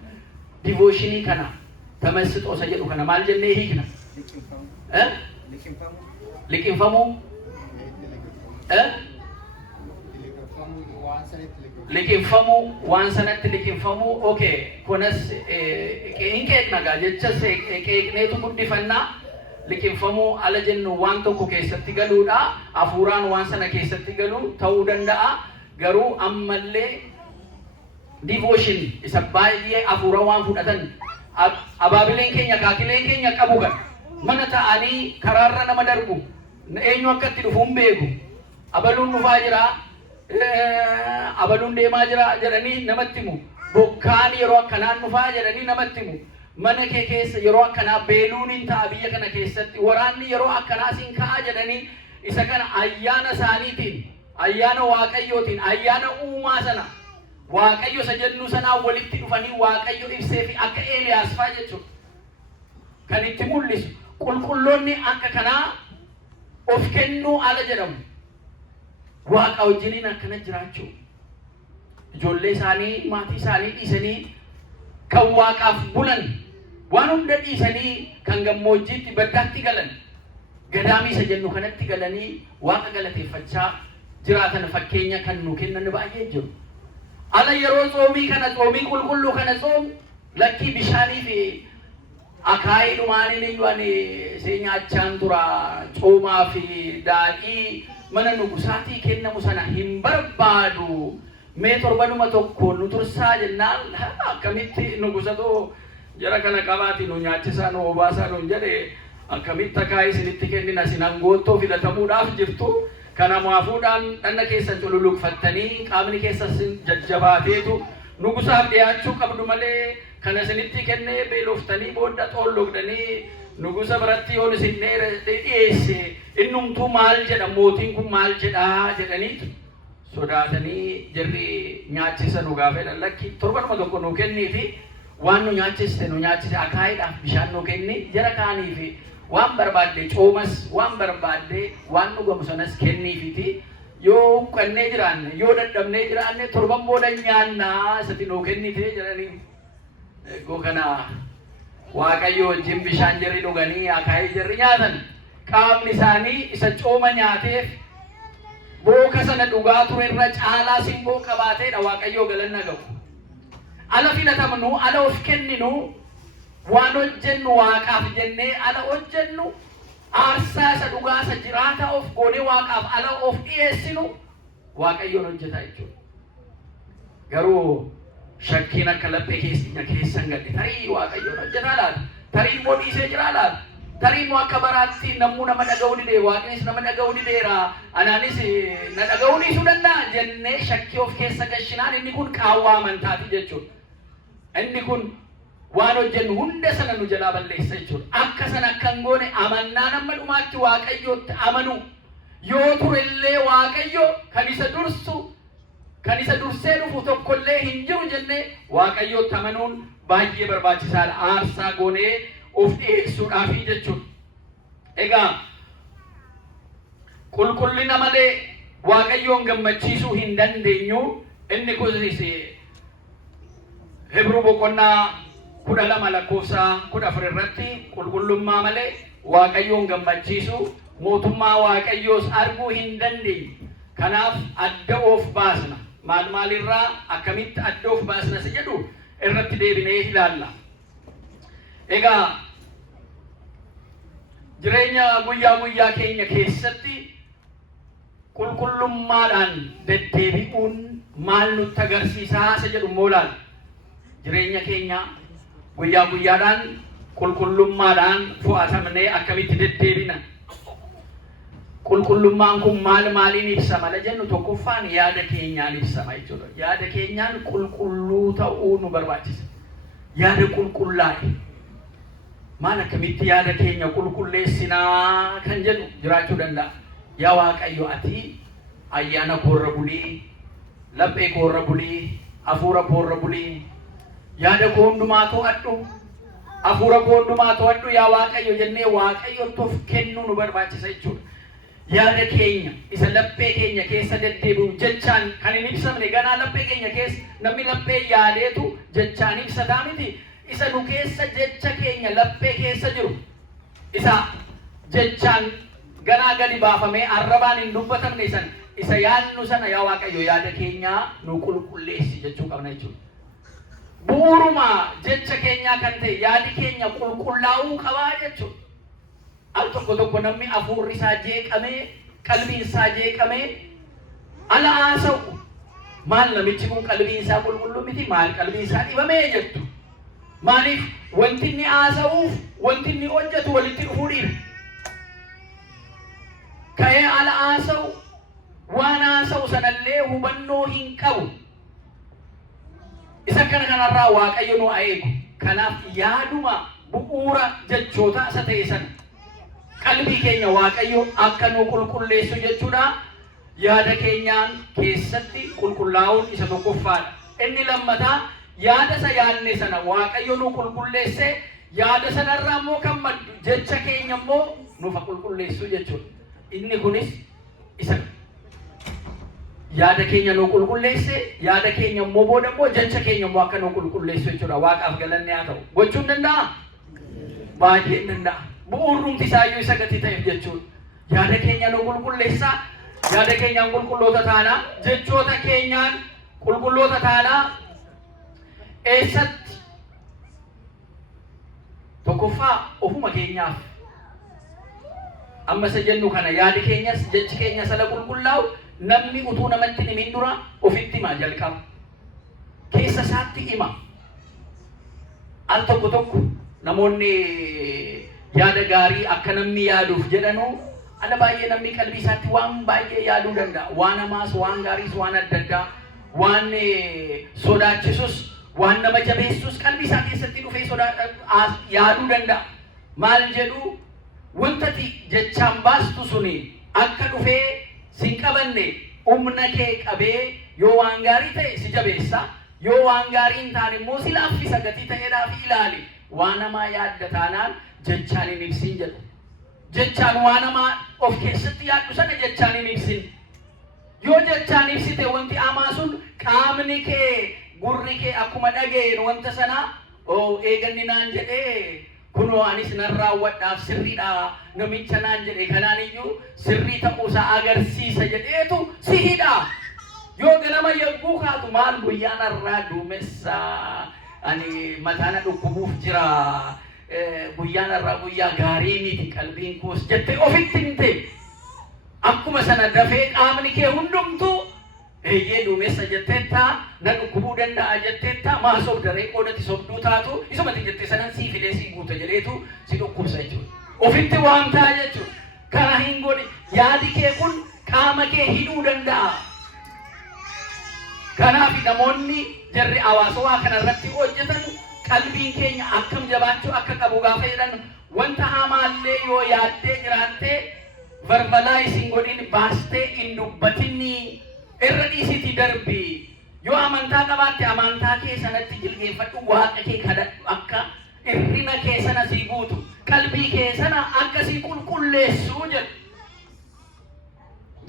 Divooshinii kana tamassixoo isa jedhu kana maal jennee hiikna? Liqinfamuu? Liqinfamuu waan sanatti liqinfamuu okay kunas hin qeeqnagaa jechas qeeqneetu guddifannaa liqinfamuu ala jennu waan tokko keessatti galuudha hafuuraan waan sana keessatti galuu ta'uu danda'a garuu ammallee devotion isa baay'ee hafuura waan fudhatan abaabileen keenya kaakileen keenya qabu kan mana ta'anii karaarra nama darbu eenyu akka itti dhufu hin beeku abaluun dhufaa jira abaluun deemaa jira jedhanii namatti himu bokkaan yeroo akkanaan dhufaa jedhanii namatti himu mana kee keessa yeroo akkanaa beeluun hin ta'a biyya kana keessatti waraanni yeroo akkanaa siin ka'a jedhanii isa kana ayyaana isaaniitiin ayyaana waaqayyootiin ayyaana uumaa sana waaqayyo isa jennu sanaa walitti dhufanii waaqayyo ibsee fi akka Eeliyaas fa'aa jechuudha kan itti mul'isu qulqulloonni akka kanaa of kennuu ala jedhamu waaqa wajjiniin akkana jiraachuu ijoollee isaanii maatii isaanii dhiisanii kan waaqaaf bulan waan hunda dhiisanii kan gammoojjiitti baddaatti galan gadaamii isa jennu kanatti galanii waaqa galateeffachaa jiraatan fakkeenya kan nu kennan baay'ee jiru. Ala yeroo xoomii kana xoomii qulqulluu kana xoom lakkii bishaanii fi akaayii dhumaaniin iyyuu ani see nyaachaan tura coomaa fi daadhii mana nugusaatii kennamu sana hin barbaadu mee torbanuma tokko nu tursaa jennaan akkamitti nugusatu jara kana qabaati nu nyaachisaa nu obaasaa nu jedhe akkamitti akaayii isinitti kennina isin angoottoo filatamuudhaaf jirtu kana maafuudhaan dhanna keessan cululuqfattanii qaamni keessas jajjabaateetu nugusaaf dhiyaachuu qabdu malee kana isinitti kennee beeloftanii booda xollogdanii nugusa biratti yoon isin dhiyeesse innumtuu maal jedha mootiin kun maal jedhaa jedhaniitu sodaatanii jarri nyaachisa nu gaafedhan lakki torbanuma tokko nu kennii fi waan nu nyaachiste nu nyaachise akaayiidhaaf bishaan nu kenni jara kaanii fi waan barbaadde coomas waan barbaadde waan dhugamu sanas kenniifiti yoo kannee jiraanne yoo dadhabnee jiraanne torban booda nyaannaa isatti nu kennite jedhanii eegoo kana waaqayyo wajjin bishaan jarri dhuganii akaayii jarri nyaatan qaamni isaanii isa cooma nyaateef booka sana dhugaa ture irra caalaa simboo qabaateedha waaqayyo galanna gahu. Ala filatamnu ala of kenninu waan hojjennu waaqaaf jennee ala hojjennu aarsaa isa dhugaa isa jiraata of goonee waaqaaf ala of dhiyeessinu waaqayyoon hojjeta jechuudha. Garuu shakkiin akka laphee keessan gadde tarii waaqayyoon hojjetaa laata tarii immoo dhiisee jiraa laata tarii immoo akka baraatti namuu nama dhaga'uu didee waaqnis nama dhaga'uu dideera anaanis na dhaga'uu dhiisuu danda'a jennee shakkii of keessa gashinaan inni kun qaawwaa amantaati jechuudha. Inni kun waan hojjennu hunda sana nu jalaa balleessa jechuudha. Akka sana akkan goone amannaa nama dhumaatti waaqayyootti amanu yoo turellee waaqayyo kan isa dursu kan isa dursee dhufu tokkollee hin jiru jennee waaqayyootti amanuun baay'ee barbaachisaadha. Aarsaa goonee of dhiyeessuudhaafi jechuudha. Egaa qulqullina malee waaqayyoon gammachiisuu hin dandeenyu. Inni kunis Hebruu boqonnaa 12 lakkoofsa 14 irratti qulqullummaa malee waaqayyoon gammachiisuu mootummaa waaqayyoos arguu hin dandeenyu. Kanaaf adda of baasna. Maalirraa akkamitti adda of baasna si jedhu irratti deebinee ilaalla. Egaa jireenya guyyaa guyyaa keenya keessatti qulqullummaadhaan deddeebi'uun maal nutti agarsiisaa isa jedhu immoo ilaalla. Jireenya keenya guyyaa guyyaadhaan qulqullummaadhaan fo'atamnee akkamitti deddeebina. Qulqullummaan kun maaliin ibsama la jennu tokkoffaan yaada keenyaan ibsama jechuudha. Yaada keenyaan qulqulluu ta'uu nu barbaachisa. Yaada qulqullaa'e maal akkamitti yaada keenya qulqulleessinaa kan jedhu jiraachuu danda'a. Yaa Waaqayyo ati ayyaana koorra bulii, laphee koorra bulii, hafuura koorra bulii, yaada koo hundumaa to'adhu, Hafuura koo hundumaa to'adhu yaa Waaqayyo jennee Waaqayyootoof kennuu nu barbaachisa jechuudha. Yaada keenya isa laphee keenya keessa deddeebi'u jechaan kan hin ibsamne ganaa laphee keenya keessa namni laphee yaadeetu jechaan ibsataa miti. Isa nu keessa jecha keenya laphee keessa jiru isa jechaan ganaa gadi baafamee arrabaan hin dubbatamne san isa yaadnu sana yaa Waaqayyo yaada keenya nu qulqulleessi jechuu qabna jechuudha. Bu'uuruma jecha keenyaa kan ta'e yaadi keenya qulqullaa'uu qabaa jechuudha. Al tokko namni hafuurri isaa jeeqamee qalbiin isaa jeeqamee ala haasa'u maal namichi kun qalbiin isaa qulqulluu miti maal qalbiin isaa dhibamee jettu maaliif wanti inni haasa'uuf wanti inni hojjetu walitti dhufuu dhiira ka'ee ala haasa'u waan haasa'u sanallee hubannoo hin qabu isa kanarraa Waaqayyo nu eegu kanaaf yaaduma bu'uura jechoota isa ta'e sana qalbii keenya Waaqayyo akka nu qulqulleessu jechuudha. Yaada keenyaan keessatti qulqullaa'uun isa tokkoffaadha. Inni lammataa yaada isa yaadne sana Waaqayyo nu qulqulleesse yaada sanarraa immoo kan maddu jecha keenya immoo nuuf qulqulleessu jechuudha. Inni kunis isa yaada keenya nu qulqulleesse yaada keenya immoo booda immoo jecha keenya immoo akka nu qulqulleessu jechuudha. Waaqaaf galanni haa ta'u. Gochuun danda'a? Baay'ee danda'a. Bu'uurumti isaayyuu isa gati ta'eef jechuudha. Yaada keenya nu qulqulleessa yaada keenyaan qulqulloota taanaa jechoota keenyaan qulqulloota taanaa eessatti tokkoffaa ofuma keenyaaf amma isa jennu kana yaadi keenyas jechi keenya sala qulqullaa'u namni utuu namatti himin dura ofitti hima jalqaba keessa isaatti hima. Al tokko namoonni yaada gaarii akka namni yaaduuf jedhanu ala baay'ee namni qalbii isaatti waan baay'ee yaaduu danda'a. Waan hamaas waan gaariis waan adda addaa waan sodaachisus waan nama jabeessus qalbii isaa keessatti dhufee yaaduu danda'a. Maal jedhu wantati jechaan baastu suni akka dhufee sin qabanne humna kee qabee yoo waan gaarii ta'e si jabeessa yoo waan gaarii hin taane immoo si laaffisa gatii ta'eedhaaf ilaali. Waan namaa yaadda taanaan jechaan hin ibsin jedhu. Jechaan waan namaa of keessatti yaaddu sana jechaan hin ibsin. Yoo jechaan ibsite wanti hamaa sun qaamni kee gurri kee akkuma dhageen wanta sana eeganni naan jedhee kunoo anis nan raawwadhaaf sirriidha namicha naan jedhe kanaan iyyuu sirrii ta'uusaa agarsiisa jedheetu si hidha. Yoo ganama yagguu kaatu maal guyyaan har'aa duumessaa ani mataana dhukkubuuf jira guyyaan har'aa guyyaa gaarii miti qalbiin koos jettee ofitti himte akkuma sana dafee qaamni kee hundumtuu eeyyee duumessa jetteetta na dhukkubuu danda'a jetteetta maasof daree qoodatti sobduu taatu isumatti jettee sanan sii fidee sii guuta jedheetu si dhukkubsa jechuudha. Ofitti waan ta'a jechuudha. Kana hin godhi yaadi kee kun qaama kee hidhuu danda'a. Kanaaf namoonni jarri hawaasawaa kanarratti hojjetan qalbiin keenya akkam jabaachuu akka qabu gaafa jedhan wanta hamaallee yoo yaaddee jiraattee verbalaa isin godhin baastee hin dubbatinni irra dhiisiti darbi. Yoo amantaa qabaatte amantaa kee sanatti jilbeeffadhu waaqa kee kadhadhu akka irrina kee sana sii guutu qalbii kee sana akka sii qulqulleessu jedhu.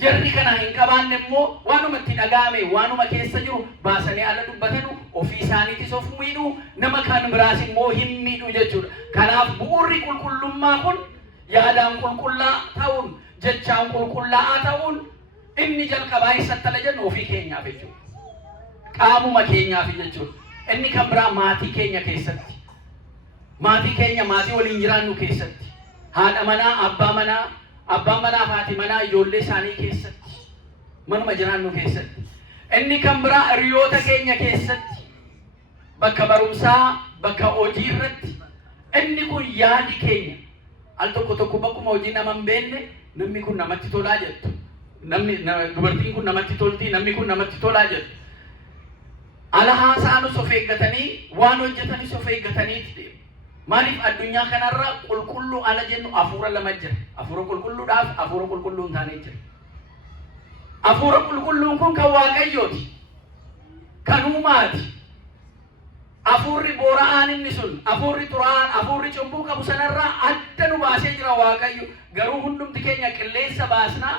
Jarri kana hin qabaanne immoo waanuma itti dhaga'ame waanuma keessa jiru baasanii ala dubbatanu ofii isaaniitis of miidhu nama kan biraas immoo hin miidhu jechuudha. Kanaaf bu'uurri qulqullummaa kun yaadaan qulqullaa ta'uun jechaan qulqullaa'aa ta'uun inni jalqabaa eessatti ala jennu ofii keenyaaf jechuudha. Qaamuma keenyaaf jechuudha. Inni kan biraa maatii keenya keessatti. Maatii keenya maatii waliin jiraannu keessatti. Haadha manaa, abbaa manaa, abbaan manaa fi haati manaa ijoollee isaanii keessatti. Manuma jiraannu keessatti. Inni kan biraa hiriyoota keenya keessatti. Bakka barumsaa, bakka hojii irratti. Inni kun yaadi keenya. Al tokko bakkuma hojii nama hin beekne namni kun namatti tolaa jettu. Dubartiin kun namatti tolti, namni kun namatti tolaa jettu. Ala haasa'anus of eeggatanii waan hojjetanis of eeggataniiti deemu. Maaliif addunyaa kanarra qulqulluu ala jennu hafuura lama jira. Hafuura qulqulluudhaaf hafuura qulqulluun taanee jira. Hafuura qulqulluun kun kan Waaqayyooti. Kan uumaati. afurri boora'aan inni sun afurri xuraa'aan afurri cubbuu qabu sanarraa adda nu baasee jira Waaqayyo. Garuu hundumti keenya qilleensa baasnaa,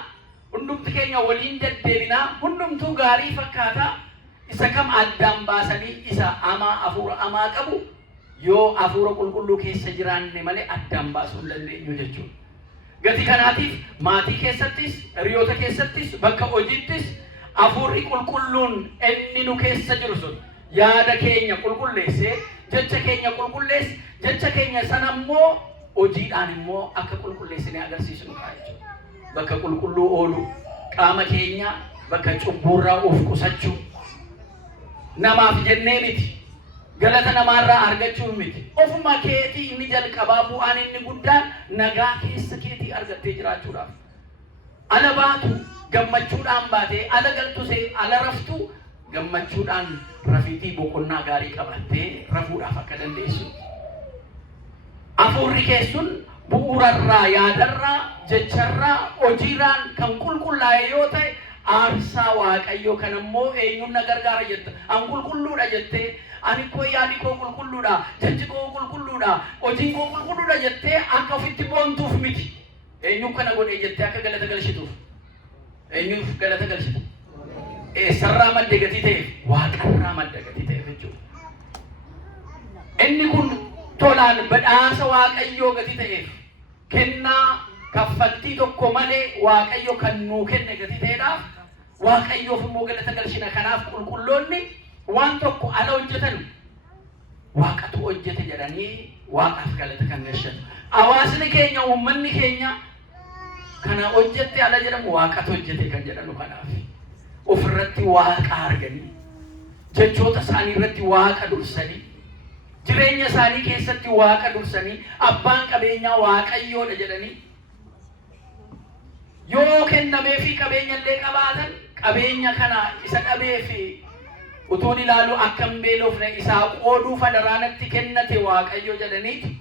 hundumti keenya waliin deddeebinaa, hundumtuu gaarii fakkaata. Isa kam addaan baasanii isa amaa afura amaa qabu yoo afura qulqulluu keessa jiraanne malee addaan baasuu hin dandeenyu jechuudha. Gati kanaatiif maatii keessattis, hiriyoota keessattis, bakka hojiittis afurri qulqulluun inni nu keessa jiru sun yaada keenya qulqulleessee, jecha keenya qulqulleesse, jecha keenya sana immoo hojiidhaan immoo akka qulqulleessinee agarsiisnu jechuudha. Bakka qulqulluu oolu, qaama keenya bakka cubburraa of qusachuu, namaaf jennee miti, galata namaarraa argachuu miti. Ofuma keetii inni jalqabaa bu'aan inni guddaan nagaa keessa keetii argattee jiraachuudhaaf. Ala baatu gammachuudhaan baatee, ala galtusee, ala raftu gammachuudhaan rafiitii boqonnaa gaarii qabattee rafuudhaaf akka dandeessu. Afurri keessun bu'uurarraa, yaadarraa, jecharraa, hojiirraan kan qulqullaa'e yoo ta'e aarsaa Waaqayyoo kan immoo eenyuun na gargaara jetta. An qulqulluudha jettee, ani koo yaadi koo qulqulluudha, jechi koo qulqulluudha, hojiin koo qulqulluudha jettee akka ofitti boontuuf miti. Eenyuun kana godhee jettee akka galata galchituuf. Eenyuuf galata galchitu? Eessarraa madda gatii ta'eef, Waaqarraa madda gatii ta'eef jechuudha. Inni kun tolaan badhaasa Waaqayyoo gatii ta'eef, kennaa kaffaltii tokko malee Waaqayyo kan nuu kenne gatii ta'eedhaaf Waaqayyoof immoo galata galchina. Kanaaf qulqulloonni waan tokko ala hojjetan Waaqatu hojjete jedhanii Waaqaaf galata kan galchatu. Hawaasni keenya, uummanni keenya kana hojjette ala jedhamu Waaqatu hojjete kan jedhanu. Kanaaf ofirratti Waaqa arganii, jechoota isaanii irratti Waaqa dursanii, jireenya isaanii keessatti Waaqa dursanii, abbaan qabeenyaa Waaqayyoodha jedhanii yoo kennamee fi qabeenya illee qabaatan qabeenya kana isa dhabee fi utuun ilaalu akka hin beelofne isaa qooduu fadaraanatti kennate Waaqayyo jedhaniiti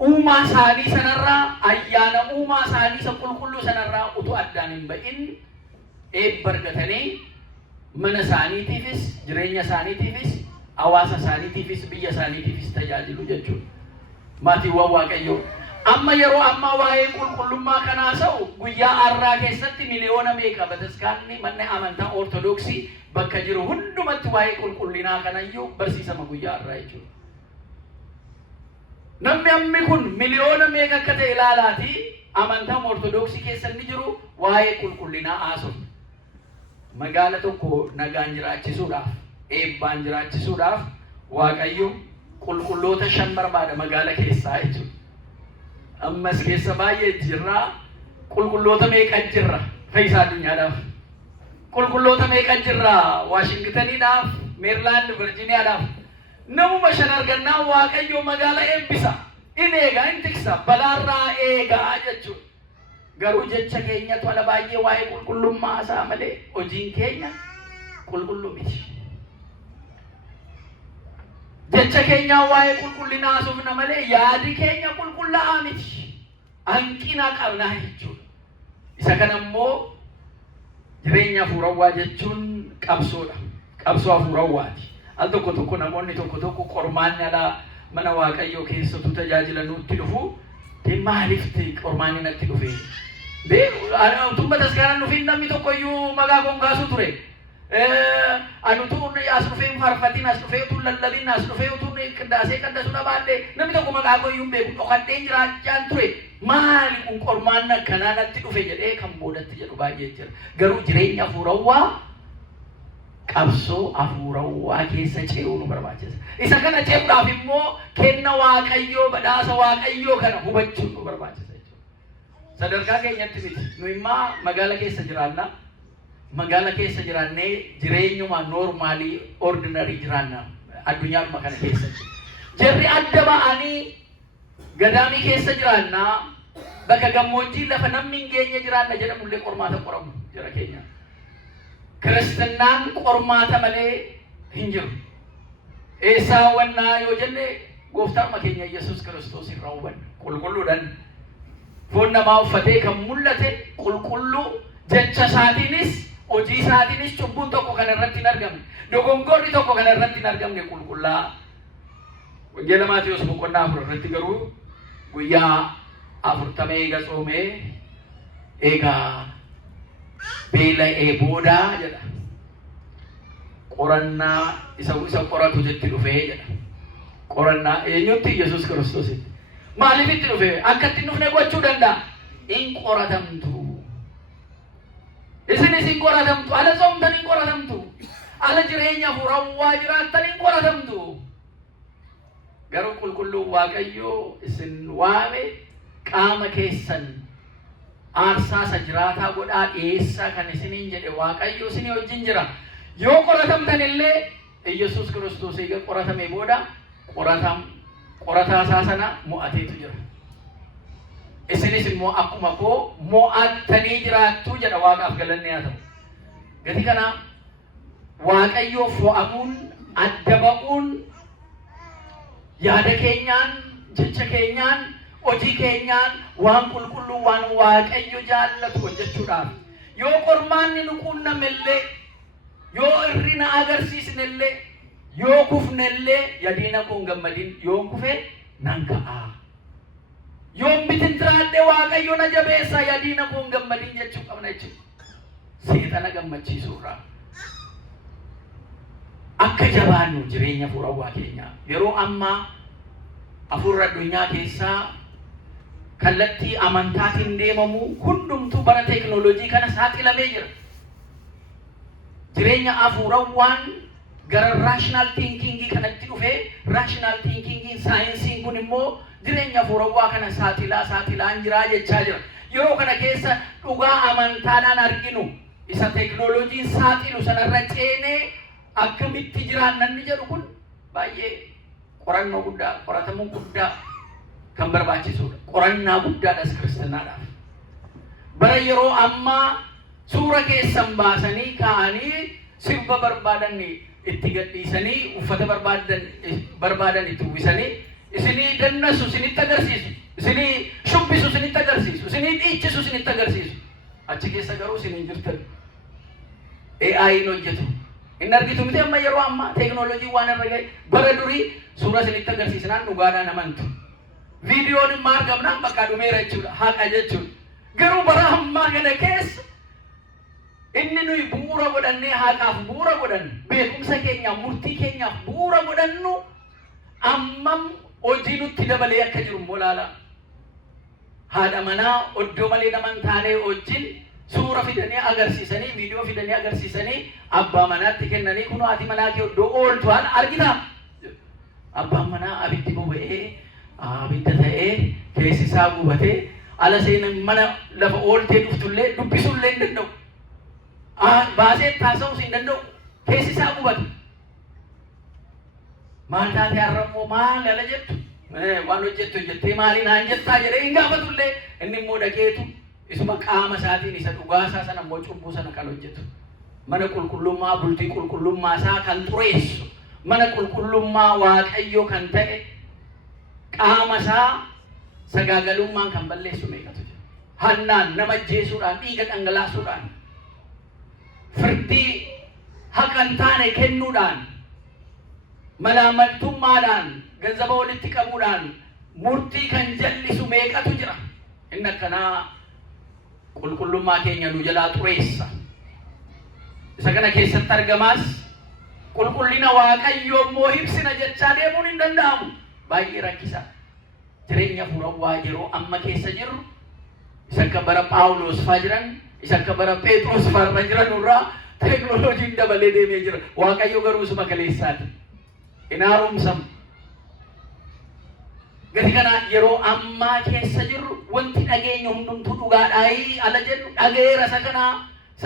uumaa isaanii sanarraa, ayyaana uumaa isaanii isa qulqulluu sanarraa utuu addaan hin ba'in eebba argatanii mana isaaniitiifis, jireenya isaaniitiifis, hawaasa isaaniitiifis, biyya isaaniitiifis tajaajilu jechuudha. Maatiiwwan Waaqayyoo amma yeroo ammaa waa'ee qulqullummaa kanaa ta'u guyyaa har'aa keessatti miliyoona meeqa bataskaanni manni amantaa ortodoksii bakka jiru hundumatti waa'ee qulqullinaa kanayyuu barsiisama guyyaa har'aa jechuudha. Namni ammi kun miliyoona meeqa akka ta'e ilaalaati amantaa ortodoksii keessatti jiru waa'ee qulqullinaa haasa'u. Magaala tokko nagaan jiraachisuudhaaf, eebbaan jiraachisuudhaaf Waaqayyo qulqulloota 5 barbaada magaala keessaa jechuudha. Ammas keessa baay'ee jirra, qulqulloota meeqa jirra fayyisaa addunyaadhaaf, qulqulloota meeqa jirra Waashingtaniidhaaf, Meerilaand, Virjiiniyaadhaaf. Namuma 5 argannaa Waaqayyo magaala eebbisa, in eegaa, in tiksa, balaarraa eegaa jechuudha. Garuu jecha keenyatu ala baay'ee waa'ee qulqullummaa isaa malee hojiin keenya qulqulluu miti. Jecha keenya waa'ee qulqullinaa haasofna malee yaadi keenya qulqullaa'aa miti. Hanqina qabnaa jechuudha. Isa kana immoo jireenya hafuurawwaa jechuun qabsoodha. Qabsoo hafuurawwaati. Al tokko tokko namoonni tokko tokko qormaanni ala mana Waaqayyoo keessatti tajaajila nutti dhufu maaliif qormaanni natti dhufe? Tumma taskaaraan dhufiin namni tokkoyyuu magaa konkaasuu ture. Anutuun as dhufee farfatiin as dhufee utuun lallabin as dhufee utuun qindaasee qandasuu dhabaadhee namni tokko maqaa koyyuu beeku dhokadhee jiraachaan ture. Maali kun qormaanni akkanaa natti dhufe jedhee kan boodatti jedhu baay'ee jira. Garuu jireenya hafuurawwaa qabsoo hafuurawwaa keessa ce'uu nu barbaachisa. Isa kana ce'uudhaaf immoo kenna Waaqayyoo, badhaasa Waaqayyoo kana hubachuun nu barbaachisa. Sadarkaa keenyatti miti. Nu immaa magaala keessa jiraanna. Magaala keessa jiraannee jireenyuma normaalii ordinary jiraanna addunyaadhuma kana keessatti. Jarri adda ba'anii gadaamii keessa jiraanna, bakka gammoojjii lafa namni hin geenye jiraanna jedhamullee qormaata qoramu jira keenya. Kiristinnaan qormaata malee hin jiru. Eessaa hubannaa yoo jenne gooftaan keenya Yesuus Kiristoos irraa hubanna. Qulqulluudhaan foon namaa uffatee kan mul'ate qulqulluu, jecha isaatiinis hojii isaatiinis cubbuun tokko kan irratti hin argamne, dogongorri tokko kan irratti hin argamne qulqullaa. Wangeela Maatiyos boqonnaa 4 irratti garuu guyyaa 40 eega tsoomee eegaa beela'ee boodaa jedha. Qorannaa isa qoratu jetti dhufee jedha. Qorannaa eenyutti? Yesuus Kiristoositti. Maaliif itti dhufee? Akka itti dhufne gochuu danda'a. In qoratamtu. Isinis hin qoratamtu. Ala tsoomtan hin qoratamtu. Ala jireenya hafuurawaa jiraattan hin qoratamtu. Garuu qulqulluun Waaqayyoo isin waame qaama keessan aarsaa isa jiraataa godhaa dhiyeessaa kan isiniin jedhe Waaqayyoo isinii wajjin jira. Yoo qoratamtan illee Yesuus Kiristoos eega qoratame booda qorataa isaa sana mo'ateetu jira. Isinis immoo akkuma koo mo'attanii jiraattu jedha. Waaqaaf galanni haa ta'u. Gatii kana Waaqayyoo fo'amuun, adda ba'uun, yaada keenyaan, jecha keenyaan, hojii keenyaan waan qulqulluu waan Waaqayyo jaallatu hojjechuudhaaf. Yoo qormaanni nu quunnamillee, yoo irrina agarsiisnellee, yoo kufnellee yadiina kun gammadin yoo kufe nan ka'a. Yoo bitintiraadhe Waaqayyo na jabeessa yadiina kun gammadin jechuu qabna jechuudha. Seexana gammachiisuurraa. Akka jabaannu jireenya hafuurawaa keenya yeroo ammaa hafuura addunyaa keessaa kallattii amantaatiin deemamu hundumtuu bara teekinooloojii kana saaxilamee jira. Jireenya hafuurawaan gara raashinaal tiinkingii kanatti dhufee raashinaal tiinkingiin saayinsiin kun immoo jireenya hafuurawaa kana saaxilaan jiraa jechaa jira. Yeroo kana keessa dhugaa amantaadhaan arginu isa teekinooloojiin saaxilu sanarra ceenee akkamitti jiraannanni jedhu kun baay'ee qorannoo guddaa, qoratamuu guddaa kan barbaachisuudha. Qorannaa guddaadhas kiristaanaadhaaf. Bara yeroo ammaa suura keessan baasanii kaa'anii sirba barbaadan itti gadhiisanii uffata barbaadan itti uwwisanii isinii dannasu isinitti agarsiisu, isinii shubbisu isinitti agarsiisu, isinii dhiichisu isinitti agarsiisu. Achi keessa garuu isin jirtan. AI'n hojjetu. Inni argitu miti amma yeroo ammaa teekinooloojii waan irra gahe bara durii suura isinitti agarsiisnaan dhugaadhaan amantu. Viidiyoon immoo argamnaan bakka dhumeera jechuudha, haqa jechuudha. Garuu bara ammaa kana keessa inni nuyi bu'uura godhannee haqaaf bu'uura godhannu, beekumsa keenyaaf, murtii keenyaaf bu'uura godhannu ammam hojii nutti dabalee akka jiru immoo ilaala. Haadha manaa oddoo malee naman taanee wajjin suura fidanii agarsiisanii, viidiyoo fidanii agarsiisanii abbaa manaatti kennanii kunoo ati manaa kee oddoo ooltuaan argita. Abbaan manaa abiddi boba'ee, abidda ta'ee, keessi isaa gubatee, ala seenan mana lafa ooltee dhuftullee dubbisuullee hin danda'u. Baasee taasisuu hin danda'u. Keessi isaa gubata. Maal taatee har'ammoo maal ala jettu? Waan hojjettu jettee maaliin haan jettaa jedhee hin gaafatullee inni immoo dhaqeetu isuma qaama isaatiin isa dhugaasaa sana immoo cubbuu sana kan hojjetu. Mana qulqullummaa, bultii qulqullummaa isaa kan xureessu, mana qulqullummaa Waaqayyoo kan ta'e qaama isaa sagaagalummaan kan balleessu meeqatu jira. Hannaan nama ajjeesuudhaan, dhiiga dhangalaasuudhaan, firdii haqa hin taane kennuudhaan, malaamaltummaadhaan, ganzaba walitti qabuudhaan murtii kan jallisu meeqatu jira. Inni akkanaa qulqullummaa keenya nu jalaa xureessa. Isa kana keessatti argamaas qulqullina Waaqayyoo immoo ibsina jechaa deemuun hin danda'amu. Baay'ee rakkisa. Jireenya hafuurawaa yeroo amma keessa jirru isa akka bara Phaawulos fa'aa jiran, isa akka bara Phexros fa'aa jiran irraa teekinooloojiin dabalee deemee jira. Waaqayyo garuu isuma kaleessaati. Hin haaromsamu. Gatii kana yeroo ammaa keessa jirru wanti dhageenya hundumtuu dhugaadhaayii ala jennu dhageera isa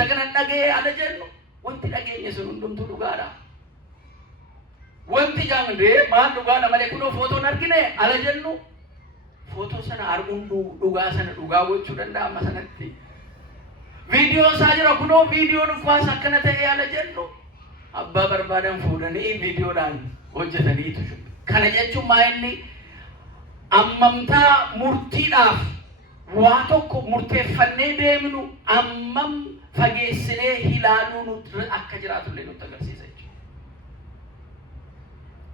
kana dhagee ala jennu wanti dhageenya sun hundumtuu dhugaadha. Wanti jaamdee maal dhugaadha malee kunoo footoon argine ala jennu footoo sana arguun dhugaa sana dhugaa gochuu danda'a amma sanatti. Viidiyoon isaa jira kunoo viidiyoon uffaas akkana ta'ee ala jennu abbaa barbaadan fuudhanii viidiyoodhaan hojjetaniitu. Kana jechuun maa inni ammamtaa murtiidhaaf waa tokko murteeffannee deemnu ammam fageessinee hilaaluu nuti akka jiraatullee nutti agarsiisa jechuudha.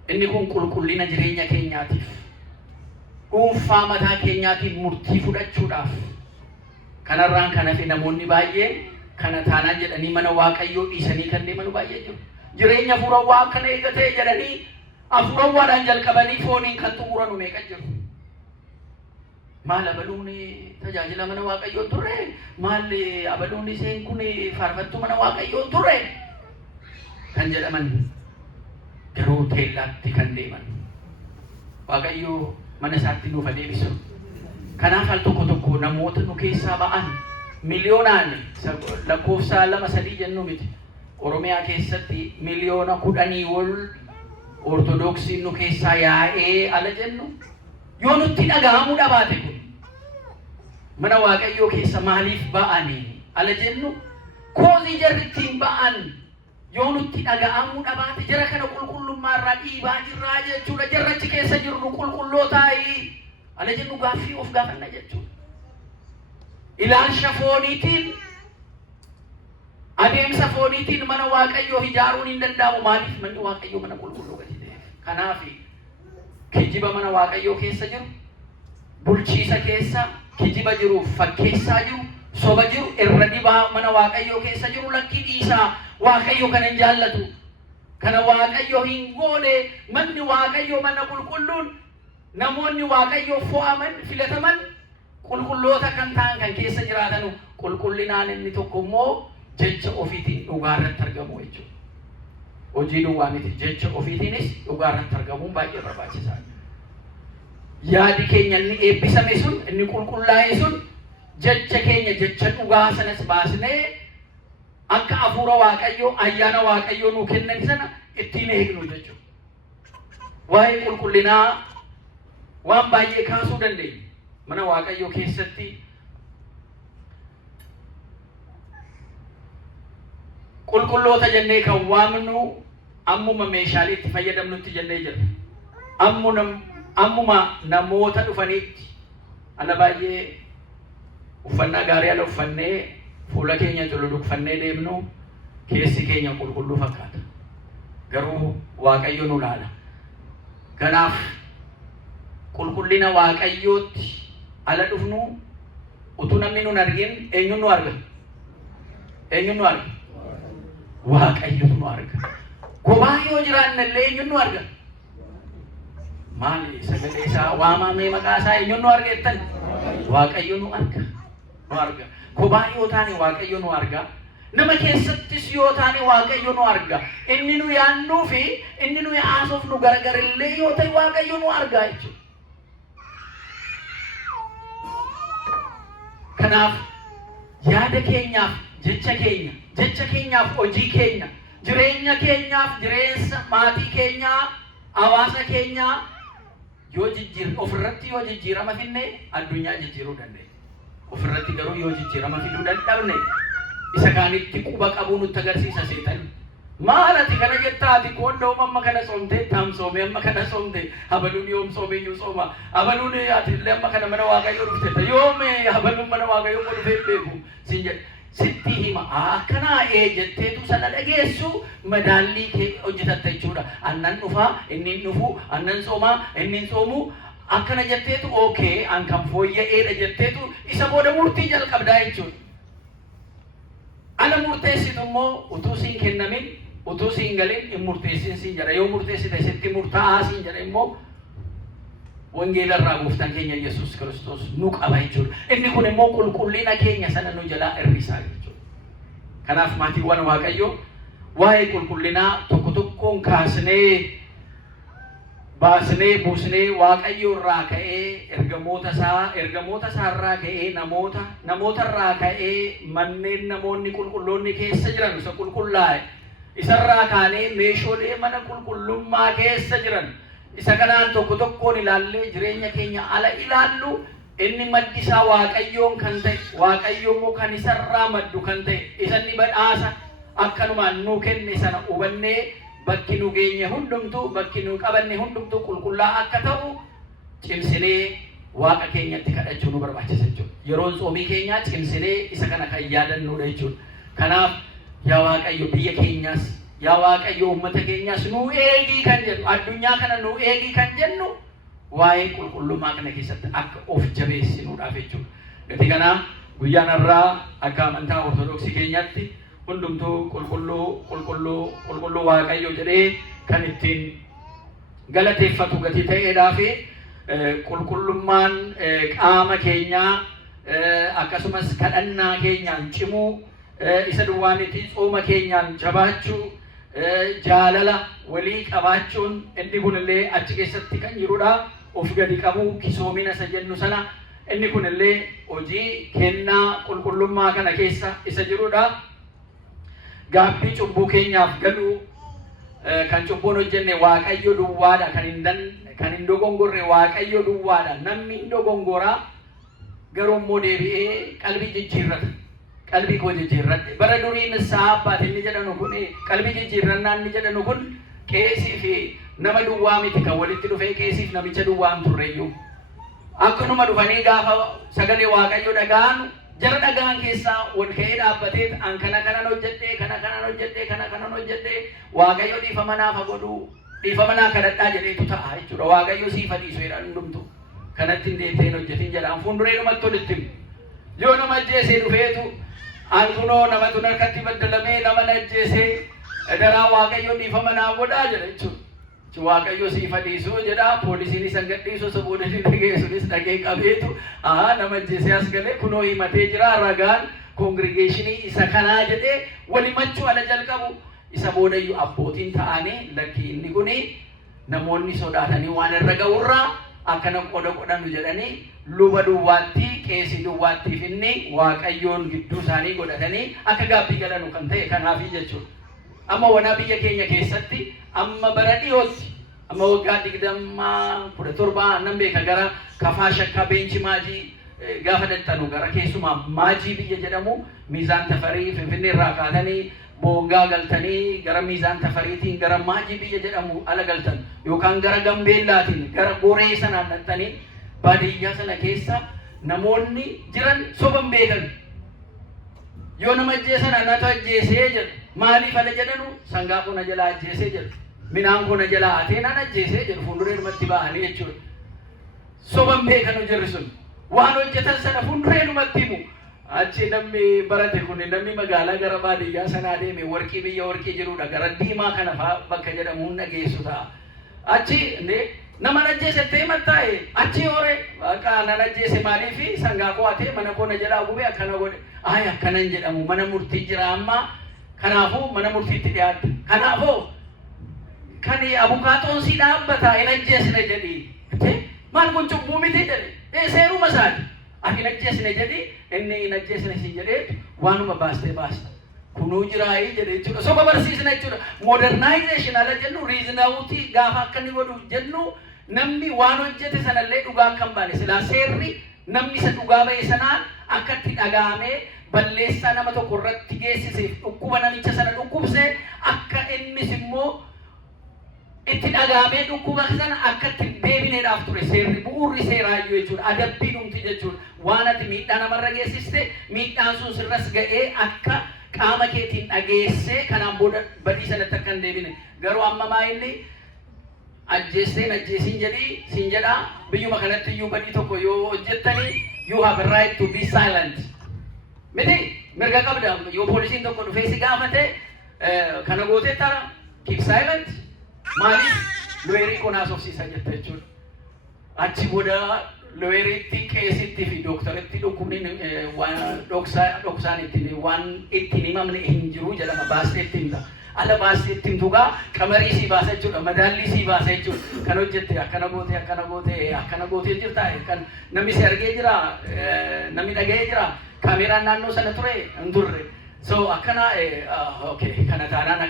Inni kun qulqullina jireenya keenyaatiif dhuunfaa mataa keenyaatiif murtii fudhachuudhaaf kanarraan kan hafe namoonni baay'een kana taanaan jedhanii mana Waaqayyoo dhiisanii kan deeman baay'ee jiru. Jireenya furawwaa akkana eegatee jedhanii afurawwaadhaan jalqabanii fooniin kan xumuranu meeqa jiru. Maal abaluun tajaajila mana Waaqayyoo turre, maal abaluun isheen kun faarfattuu mana Waaqayyoo turre kan jedhaman garuu teellaatti kan deeman. Waaqayyoo mana isaatti nuuf deebisu. Kanaaf al tokko tokko namoota nu keessaa ba'an miliyoonaan lakkoofsa 2-3 jennu miti. Oromiyaa keessatti miliyoona 10 ol ortodoksiin nu keessaa yaa'ee ala jennu yoo nutti dhaga'amuu dhabaate kun mana Waaqayyoo keessa maaliif ba'anii ala jennu koozii jarrittiin ba'an yoo nutti dhaga'amuu dhabaate jara kana qulqullummaarraa dhiibaa jirraa jechuudha. Jarrachi keessa jirru qulqullootaa'ii ala jennu gaaffii of gaafanna jechuudha. Ilaalcha fooniitiin adeemsa fooniitiin mana Waaqayyoo ijaaruun hin danda'amu. Maaliif manni Waaqayyoo mana qulqulluu gadi ta'e? Kanaaf kijiba mana Waaqayyoo keessa jiru, bulchiisa keessa kijiba jiru, fakkeessaa jiru, soba jiru, irra dibaa mana Waaqayyoo keessa jiru lakkii dhiisaa. Waaqayyo kana hin jaallatu. Kana Waaqayyo hin goone. Manni Waaqayyoo mana qulqulluun namoonni Waaqayyoo fo'aman filataman qulqulloota kan ta'an kan keessa jiraatanu qulqullinaan inni tokko immoo jecha ofiitiin dhugaarratti argamu jechuudha. Hojii duwwaa miti, jecha ofiitiinis dhugaarratti argamuun baay'ee barbaachisaadha. Yaadi keenya inni eebbisame sun, inni qulqullaa'e sun jecha keenya jecha dhugaa sanas baasnee akka hafuura Waaqayyoo ayyaana Waaqayyoo nuu kenname sana ittiin eegnu jechuudha. Waa'ee qulqullinaa waan baay'ee kaasuu dandeenya. Mana Waaqayyoo keessatti qulqulloota jennee kan waamnu ammuma meeshaalee itti fayyadamnutti jennee jirra. Ammuma namoota dhufanitti ana baay'ee uffannaa gaarii ala uffannee fuula keenya cululuqfannee deemnu keessi keenya qulqulluu fakkaata. Garuu Waaqayyo nu laala. Kanaaf qulqullina Waaqayyootti ala dhufnu utuu namni nun argin eenyuun nu arga? Eenyuun nu arga? Waaqayyotu nu arga. Kophaa yoo jiraannellee eenyuun nu arga? Maali sagalee isaa waamamee maqaa isaa eenyuun nu arga jettan? Waaqayyo nu arga. Nu arga. Kophaa yoo taane Waaqayyo nu arga. Nama keessattis yoo taane Waaqayyo nu arga. Inni nu yaannuu fi inni nu yaasuuf nu garagarillee yoo ta'e Waaqayyo nu arga jechuudha. Kanaaf yaada keenyaaf jecha keenyaaf hojii keenya, jireenya keenyaaf jireenya maatii keenyaa, hawaasa keenyaa yoo ofirratti yoo jijjiirama finne addunyaa jijjiiruu dandeenya. Ofirratti garuu yoo jijjiirama fiduu dadhabne isa kaanitti quba qabuu nutti agarsiisa seetan. Maal ati kana jettaati koondoo amma kana soomtee taamsoome amma kana soomte habaluun yoom soome iyyuu sooma habaluun ati amma kana mana Waaqayyoo dhufte yoome habaluun mana Waaqayyoo dhufee beeku siin jedhe sitti hima akkanaa jetteetu sana dhageessu madaallii kee hojjetatta jechuudha. Annan dhufaa inni dhufu annan soomaa inni soomu akkana jetteetu ookee an kan fooyya'eedha jetteetu isa booda murtii jalqabdaa jechuudha. Ana murteessitu immoo utuu siin kennamin utuu siin galin hin murteessin siin jedha. Yoo murteessite sitti murtaa'aa siin jedha immoo wangeelarraa gooftaan keenya Yesuus Kiristoos nu qaba jechuudha. Inni kun immoo qulqullina keenya sana nu jalaa hir'isaa jechuudha. Kanaaf maatiiwwan Waaqayyoo waa'ee qulqullinaa tokko tokkoon kaasnee baasnee buusnee Waaqayyo irraa ka'ee ergamoota isaa irraa ka'ee namoota irraa ka'ee manneen namoonni qulqulloonni keessa jiran isa qulqullaa'e isarraa kaanee meeshaalee mana qulqullummaa keessa jiran isa kanaan tokko tokkoon ilaallee jireenya keenya ala ilaallu inni maddi isaa Waaqayyoon kan ta'e Waaqayyo immoo kan isarraa maddu kan ta'e isanni badhaasa akkanumaan nuu kenne sana hubannee bakki nu geenye hundumtuu bakki nu qabanne hundumtuu qulqullaa akka ta'u cimsinee waaqa keenyatti kadhachuu nu barbaachisa jechuudha. Yeroon xoomii keenyaa cimsinee isa kana kan yaadannuudha jechuudha. Kanaaf yaa Waaqayyo biyya keenyaas yaa Waaqayyo uummata keenyaas nu eegii kan jennu addunyaa kana nu eegii kan jennu waa'ee qulqullummaa kana keessatti akka of jabeessinuudhaaf jechuudha. Gati kanaa guyyaan irraa akka amantaa ortodoksii keenyaatti hundumtuu qulqulluu Waaqayyo jedhee kan ittiin galateeffatu gati ta'eedhaa fi qulqullummaan qaama keenyaa akkasumas kadhannaa keenyaan cimuu isa duwwaanitti xooma keenyaan jabaachuu jaalala walii qabaachuun inni kunillee achi keessatti kan jirudha. Of gadi qabuu kisoomina isa jennu sana inni kunillee hojii kennaa qulqullummaa kana keessa isa jirudha. Gaabbii cubbuu keenyaaf galuu kan cubbuun hojjenne Waaqayyo duwwaadha kan hin dogongorre Waaqayyo duwwaadha. Namni hin dogongoraa garuu immoo deebi'ee qalbii jijjiirrata. Qalbii koo jijjiirradhe bara durii nissaa abbaati inni jedhanu kun qalbii jijjiirrannaa inni jedhanu kun qeesii fi nama duwwaa miti kan walitti dhufee qeesiif namicha duwwaa hin turreeyyuu. Akkanuma dhufanii gaafa sagalee Waaqayyo dhaga'an jara dhagaan keessaa wal ka'ee dhaabbatee an kana hojjedhee Waaqayyo dhiifama naaf godhu dhiifama naa kadhadhaa jedheetu ta'a jechuudha. Waaqayyo siifa dhiisu jedhan hundumtu kanatti hin deebiin hojjetin jedhaan fuulduree dhumatti walitti yoo nama ajjeesee dhufeetu an kunoo namatu harkatti baddalamee nama ajjeesee daraa Waaqayyo dhiifama naa godhaa jedha jechuudha. Waaqayyo siifa dhiisuu jedha poolisiin isa gadhiisu saboota inni dhageessunis dhagee qabeetu nama ajjeesee as galee kunoo himatee jira ragaan koongrigeeshinii isa kanaa jedhee walimachuu ala jalqabu isa boodayyuu abbootiin ta'anii lakki inni kuni namoonni sodaatanii waan irra ga'urraa akkana qodanu jedhanii luba duwwaatti qeesii duwwaattiif inni Waaqayyoon gidduu isaanii godhatanii akka gaabbii galanu kan ta'e kanaafi jechuudha. Amma wana biyya keenya keessatti amma bara dhiyootti amma waggaa 2017 nan beeka gara Kafaa Shakkaa Beenchi Maajii gaafa dattanu gara keessumaa Maajii biyya jedhamu Miizaan Tafarii Finfinnee irraa kaatanii boongaa galtanii gara Miizaan Tafariitiin gara Maajii biyya jedhamu ala galtan yookaan gara Gambeellaatiin gara Goree sanaan dhattanii baadiyyaa sana keessa namoonni jiran soban beekan. Yoo nama ajjeesan anatu ajjeesee jedhu maaliif ala jedhanu sangaa kuna jalaa ajjeesee jedhu minaan kuna jalaa ateenaan ajjeesee jedhu fuulduree dhumatti ba'anii jechuudha. Soban beekanu jirri sun waan hojjetan sana fuulduree dhumatti himu. Achi namni barate kun namni magaalaa gara baadiyyaa sanaa deeme warqii biyya warqii jirudha gara diimaa kana fa'aa bakka jedhamu hunda geessu ta'a. Achi nama najjeesettee mattaa'e achi hore akka na najjeese maaliifi sangaa qo'atee mana koo na jalaa gubee akkana godhe akkanan jedhamu mana murtii jira amma kanaafuu mana murtiitti dhiyaatte kanaafuu kan abukaatoon si dhaabbata hin ajjeesne jedhi maal kun cubbuu miti jedhe seeruma isaati hin ajjeesne jedhi inni hin ajjeesne si jedhee waanuma baastee baasta kunuu jiraayii jedhe jechuudha. Soba barsiisna jechuudha. Modernization ala jennu riiznawutii gaafa akka inni godhu jennu namni waan hojjete sanallee dhugaa akka hin baane silaa seerri namni isa dhugaa ba'e sanaan akka itti dhaga'amee balleessaa nama tokko irratti geessiseef dhukkuba namicha sana dhukkubsee akka innis immoo itti dhaga'amee dhukkuba sana akka itti deebineedhaaf ture seerri bu'uurri seeraayyuu jechuudha. Adabbii dhumti jechuudha. Waan ati miidhaa namarra geessiste miidhaan sun sirras ga'ee akka qaama keetiin dhageessee kanaan booda badii sanatti akka hin deebine garuu amma maayilli ajjeesteen ajjeesiin jedhii siin jedhaa biyyuma kanatti iyyuu badii tokko yoo hojjettanii you have a right to be silent miti mirga qabda yoo poolisiin tokko dhufee si gaafate kana gootee tara keep silent maaliif looyerii konaas ofsiisa jetta jechuudha. Achi booda looyeriitti qeesitti fi doktaritti dhukkubni waan dhoksaan ittiin waan ittiin himamne hin jiru jedhama baastee ittiin ta'a. Ala baastee ittiin tugaa qamarii sii baasa jechuudha madaallii sii baasa jechuudha kan hojjette akkana gootee jirta kan namni si argee jira namni dhaga'ee jira kaameraan naannoo sana ture hin turre so akkana okay kana taanaan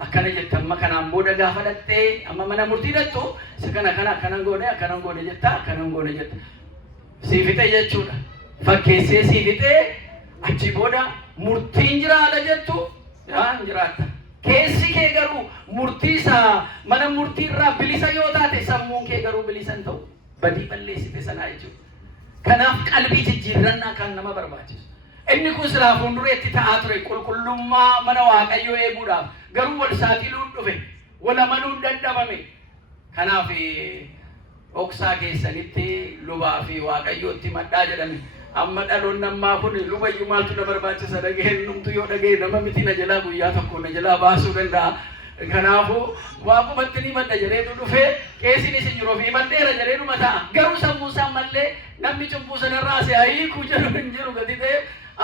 akkana jettamma kanaan booda gaafa dhattee amma mana murtii dhattu isa akkanan goone jetta siifite jechuudha. Fakkeessee siifite achi booda murtiin jira ala jettu hin jiraatta. Keessi kee garuu murtii isaa mana murtii irraa bilisa yoo taate sammuun kee garuu bilisa hin ta'u. badii balleessite sanaa jechuudha. Kanaaf qalbii jijjiirrannaa kan nama barbaachisu. Inni kun silaa fuuldureetti ta'aa ture qulqullummaa mana Waaqayyoo eeguudhaaf garuu wal saaxiluun dhufe wal amanuun dadhabame. Kanaaf dhoksaa keessanitti lubaa fi Waaqayyootti maddaa jedhame. Amma dhaloonni ammaa kun lubayyuu maaltu na barbaachisa dhageen numtu yoo dhagee nama miti na jalaa guyyaa tokko na jalaa baasuu danda'a. Kanaafuu waaqumatti ni madda jedheetu dhufee qeesinis hin jiru fi maddeera jedheetu mataa garuu sammuu isaa mallee namni cubbuu sanarraa si hiikuu jedhu hin jiru gadi ta'e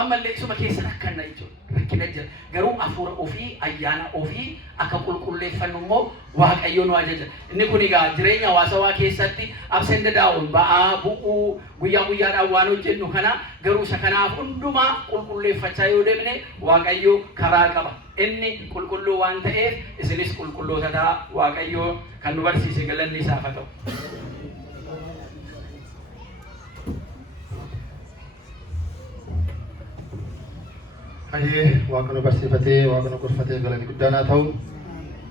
ammallee isuma keessa rakkanna jechuudha rakkina jira garuu hafuura ofii ayyaana ofii akka qulqulleeffannu immoo Waaqayyo nu ajaja. Inni kun egaa jireenya hawaasawaa keessatti abseen dadaa'uun ba'aa bu'uu guyyaa guyyaadhaan waan hojjennu kana garuu isa kanaaf hundumaa qulqulleeffachaa yoo deemne Waaqayyo karaa qaba. Inni qulqulluu waan ta'eef isinis qulqulloota ta'a. Waaqayyo kan nu barsiise galanni isaaf haa ta'u. Ayyee Waaqa nu barsiifatee Waaqa nu gorfatee galanni guddaan haa ta'u.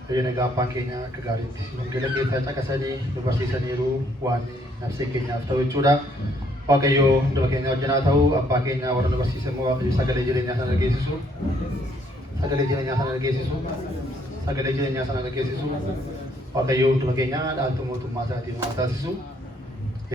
Ayyaana gaaffaan keenya akka gaariitti wangeela keessaa caqasanii nu barsiisaniiru waan nafsee keenyaaf ta'u jechuudha. Waaqayyo hunduma keenya wajjin haa ta'u. Abbaa keenya warra nu barsiisan immoo Waaqayyo sagalee jireenyaa sana dhageessisu. Sagalee jireenyaa sana dhageessisu. Sagalee jireenyaa sana dhageessisu. Waaqayyo hunduma keenya dhaaltuu mootummaa isaatiin waan taasisu.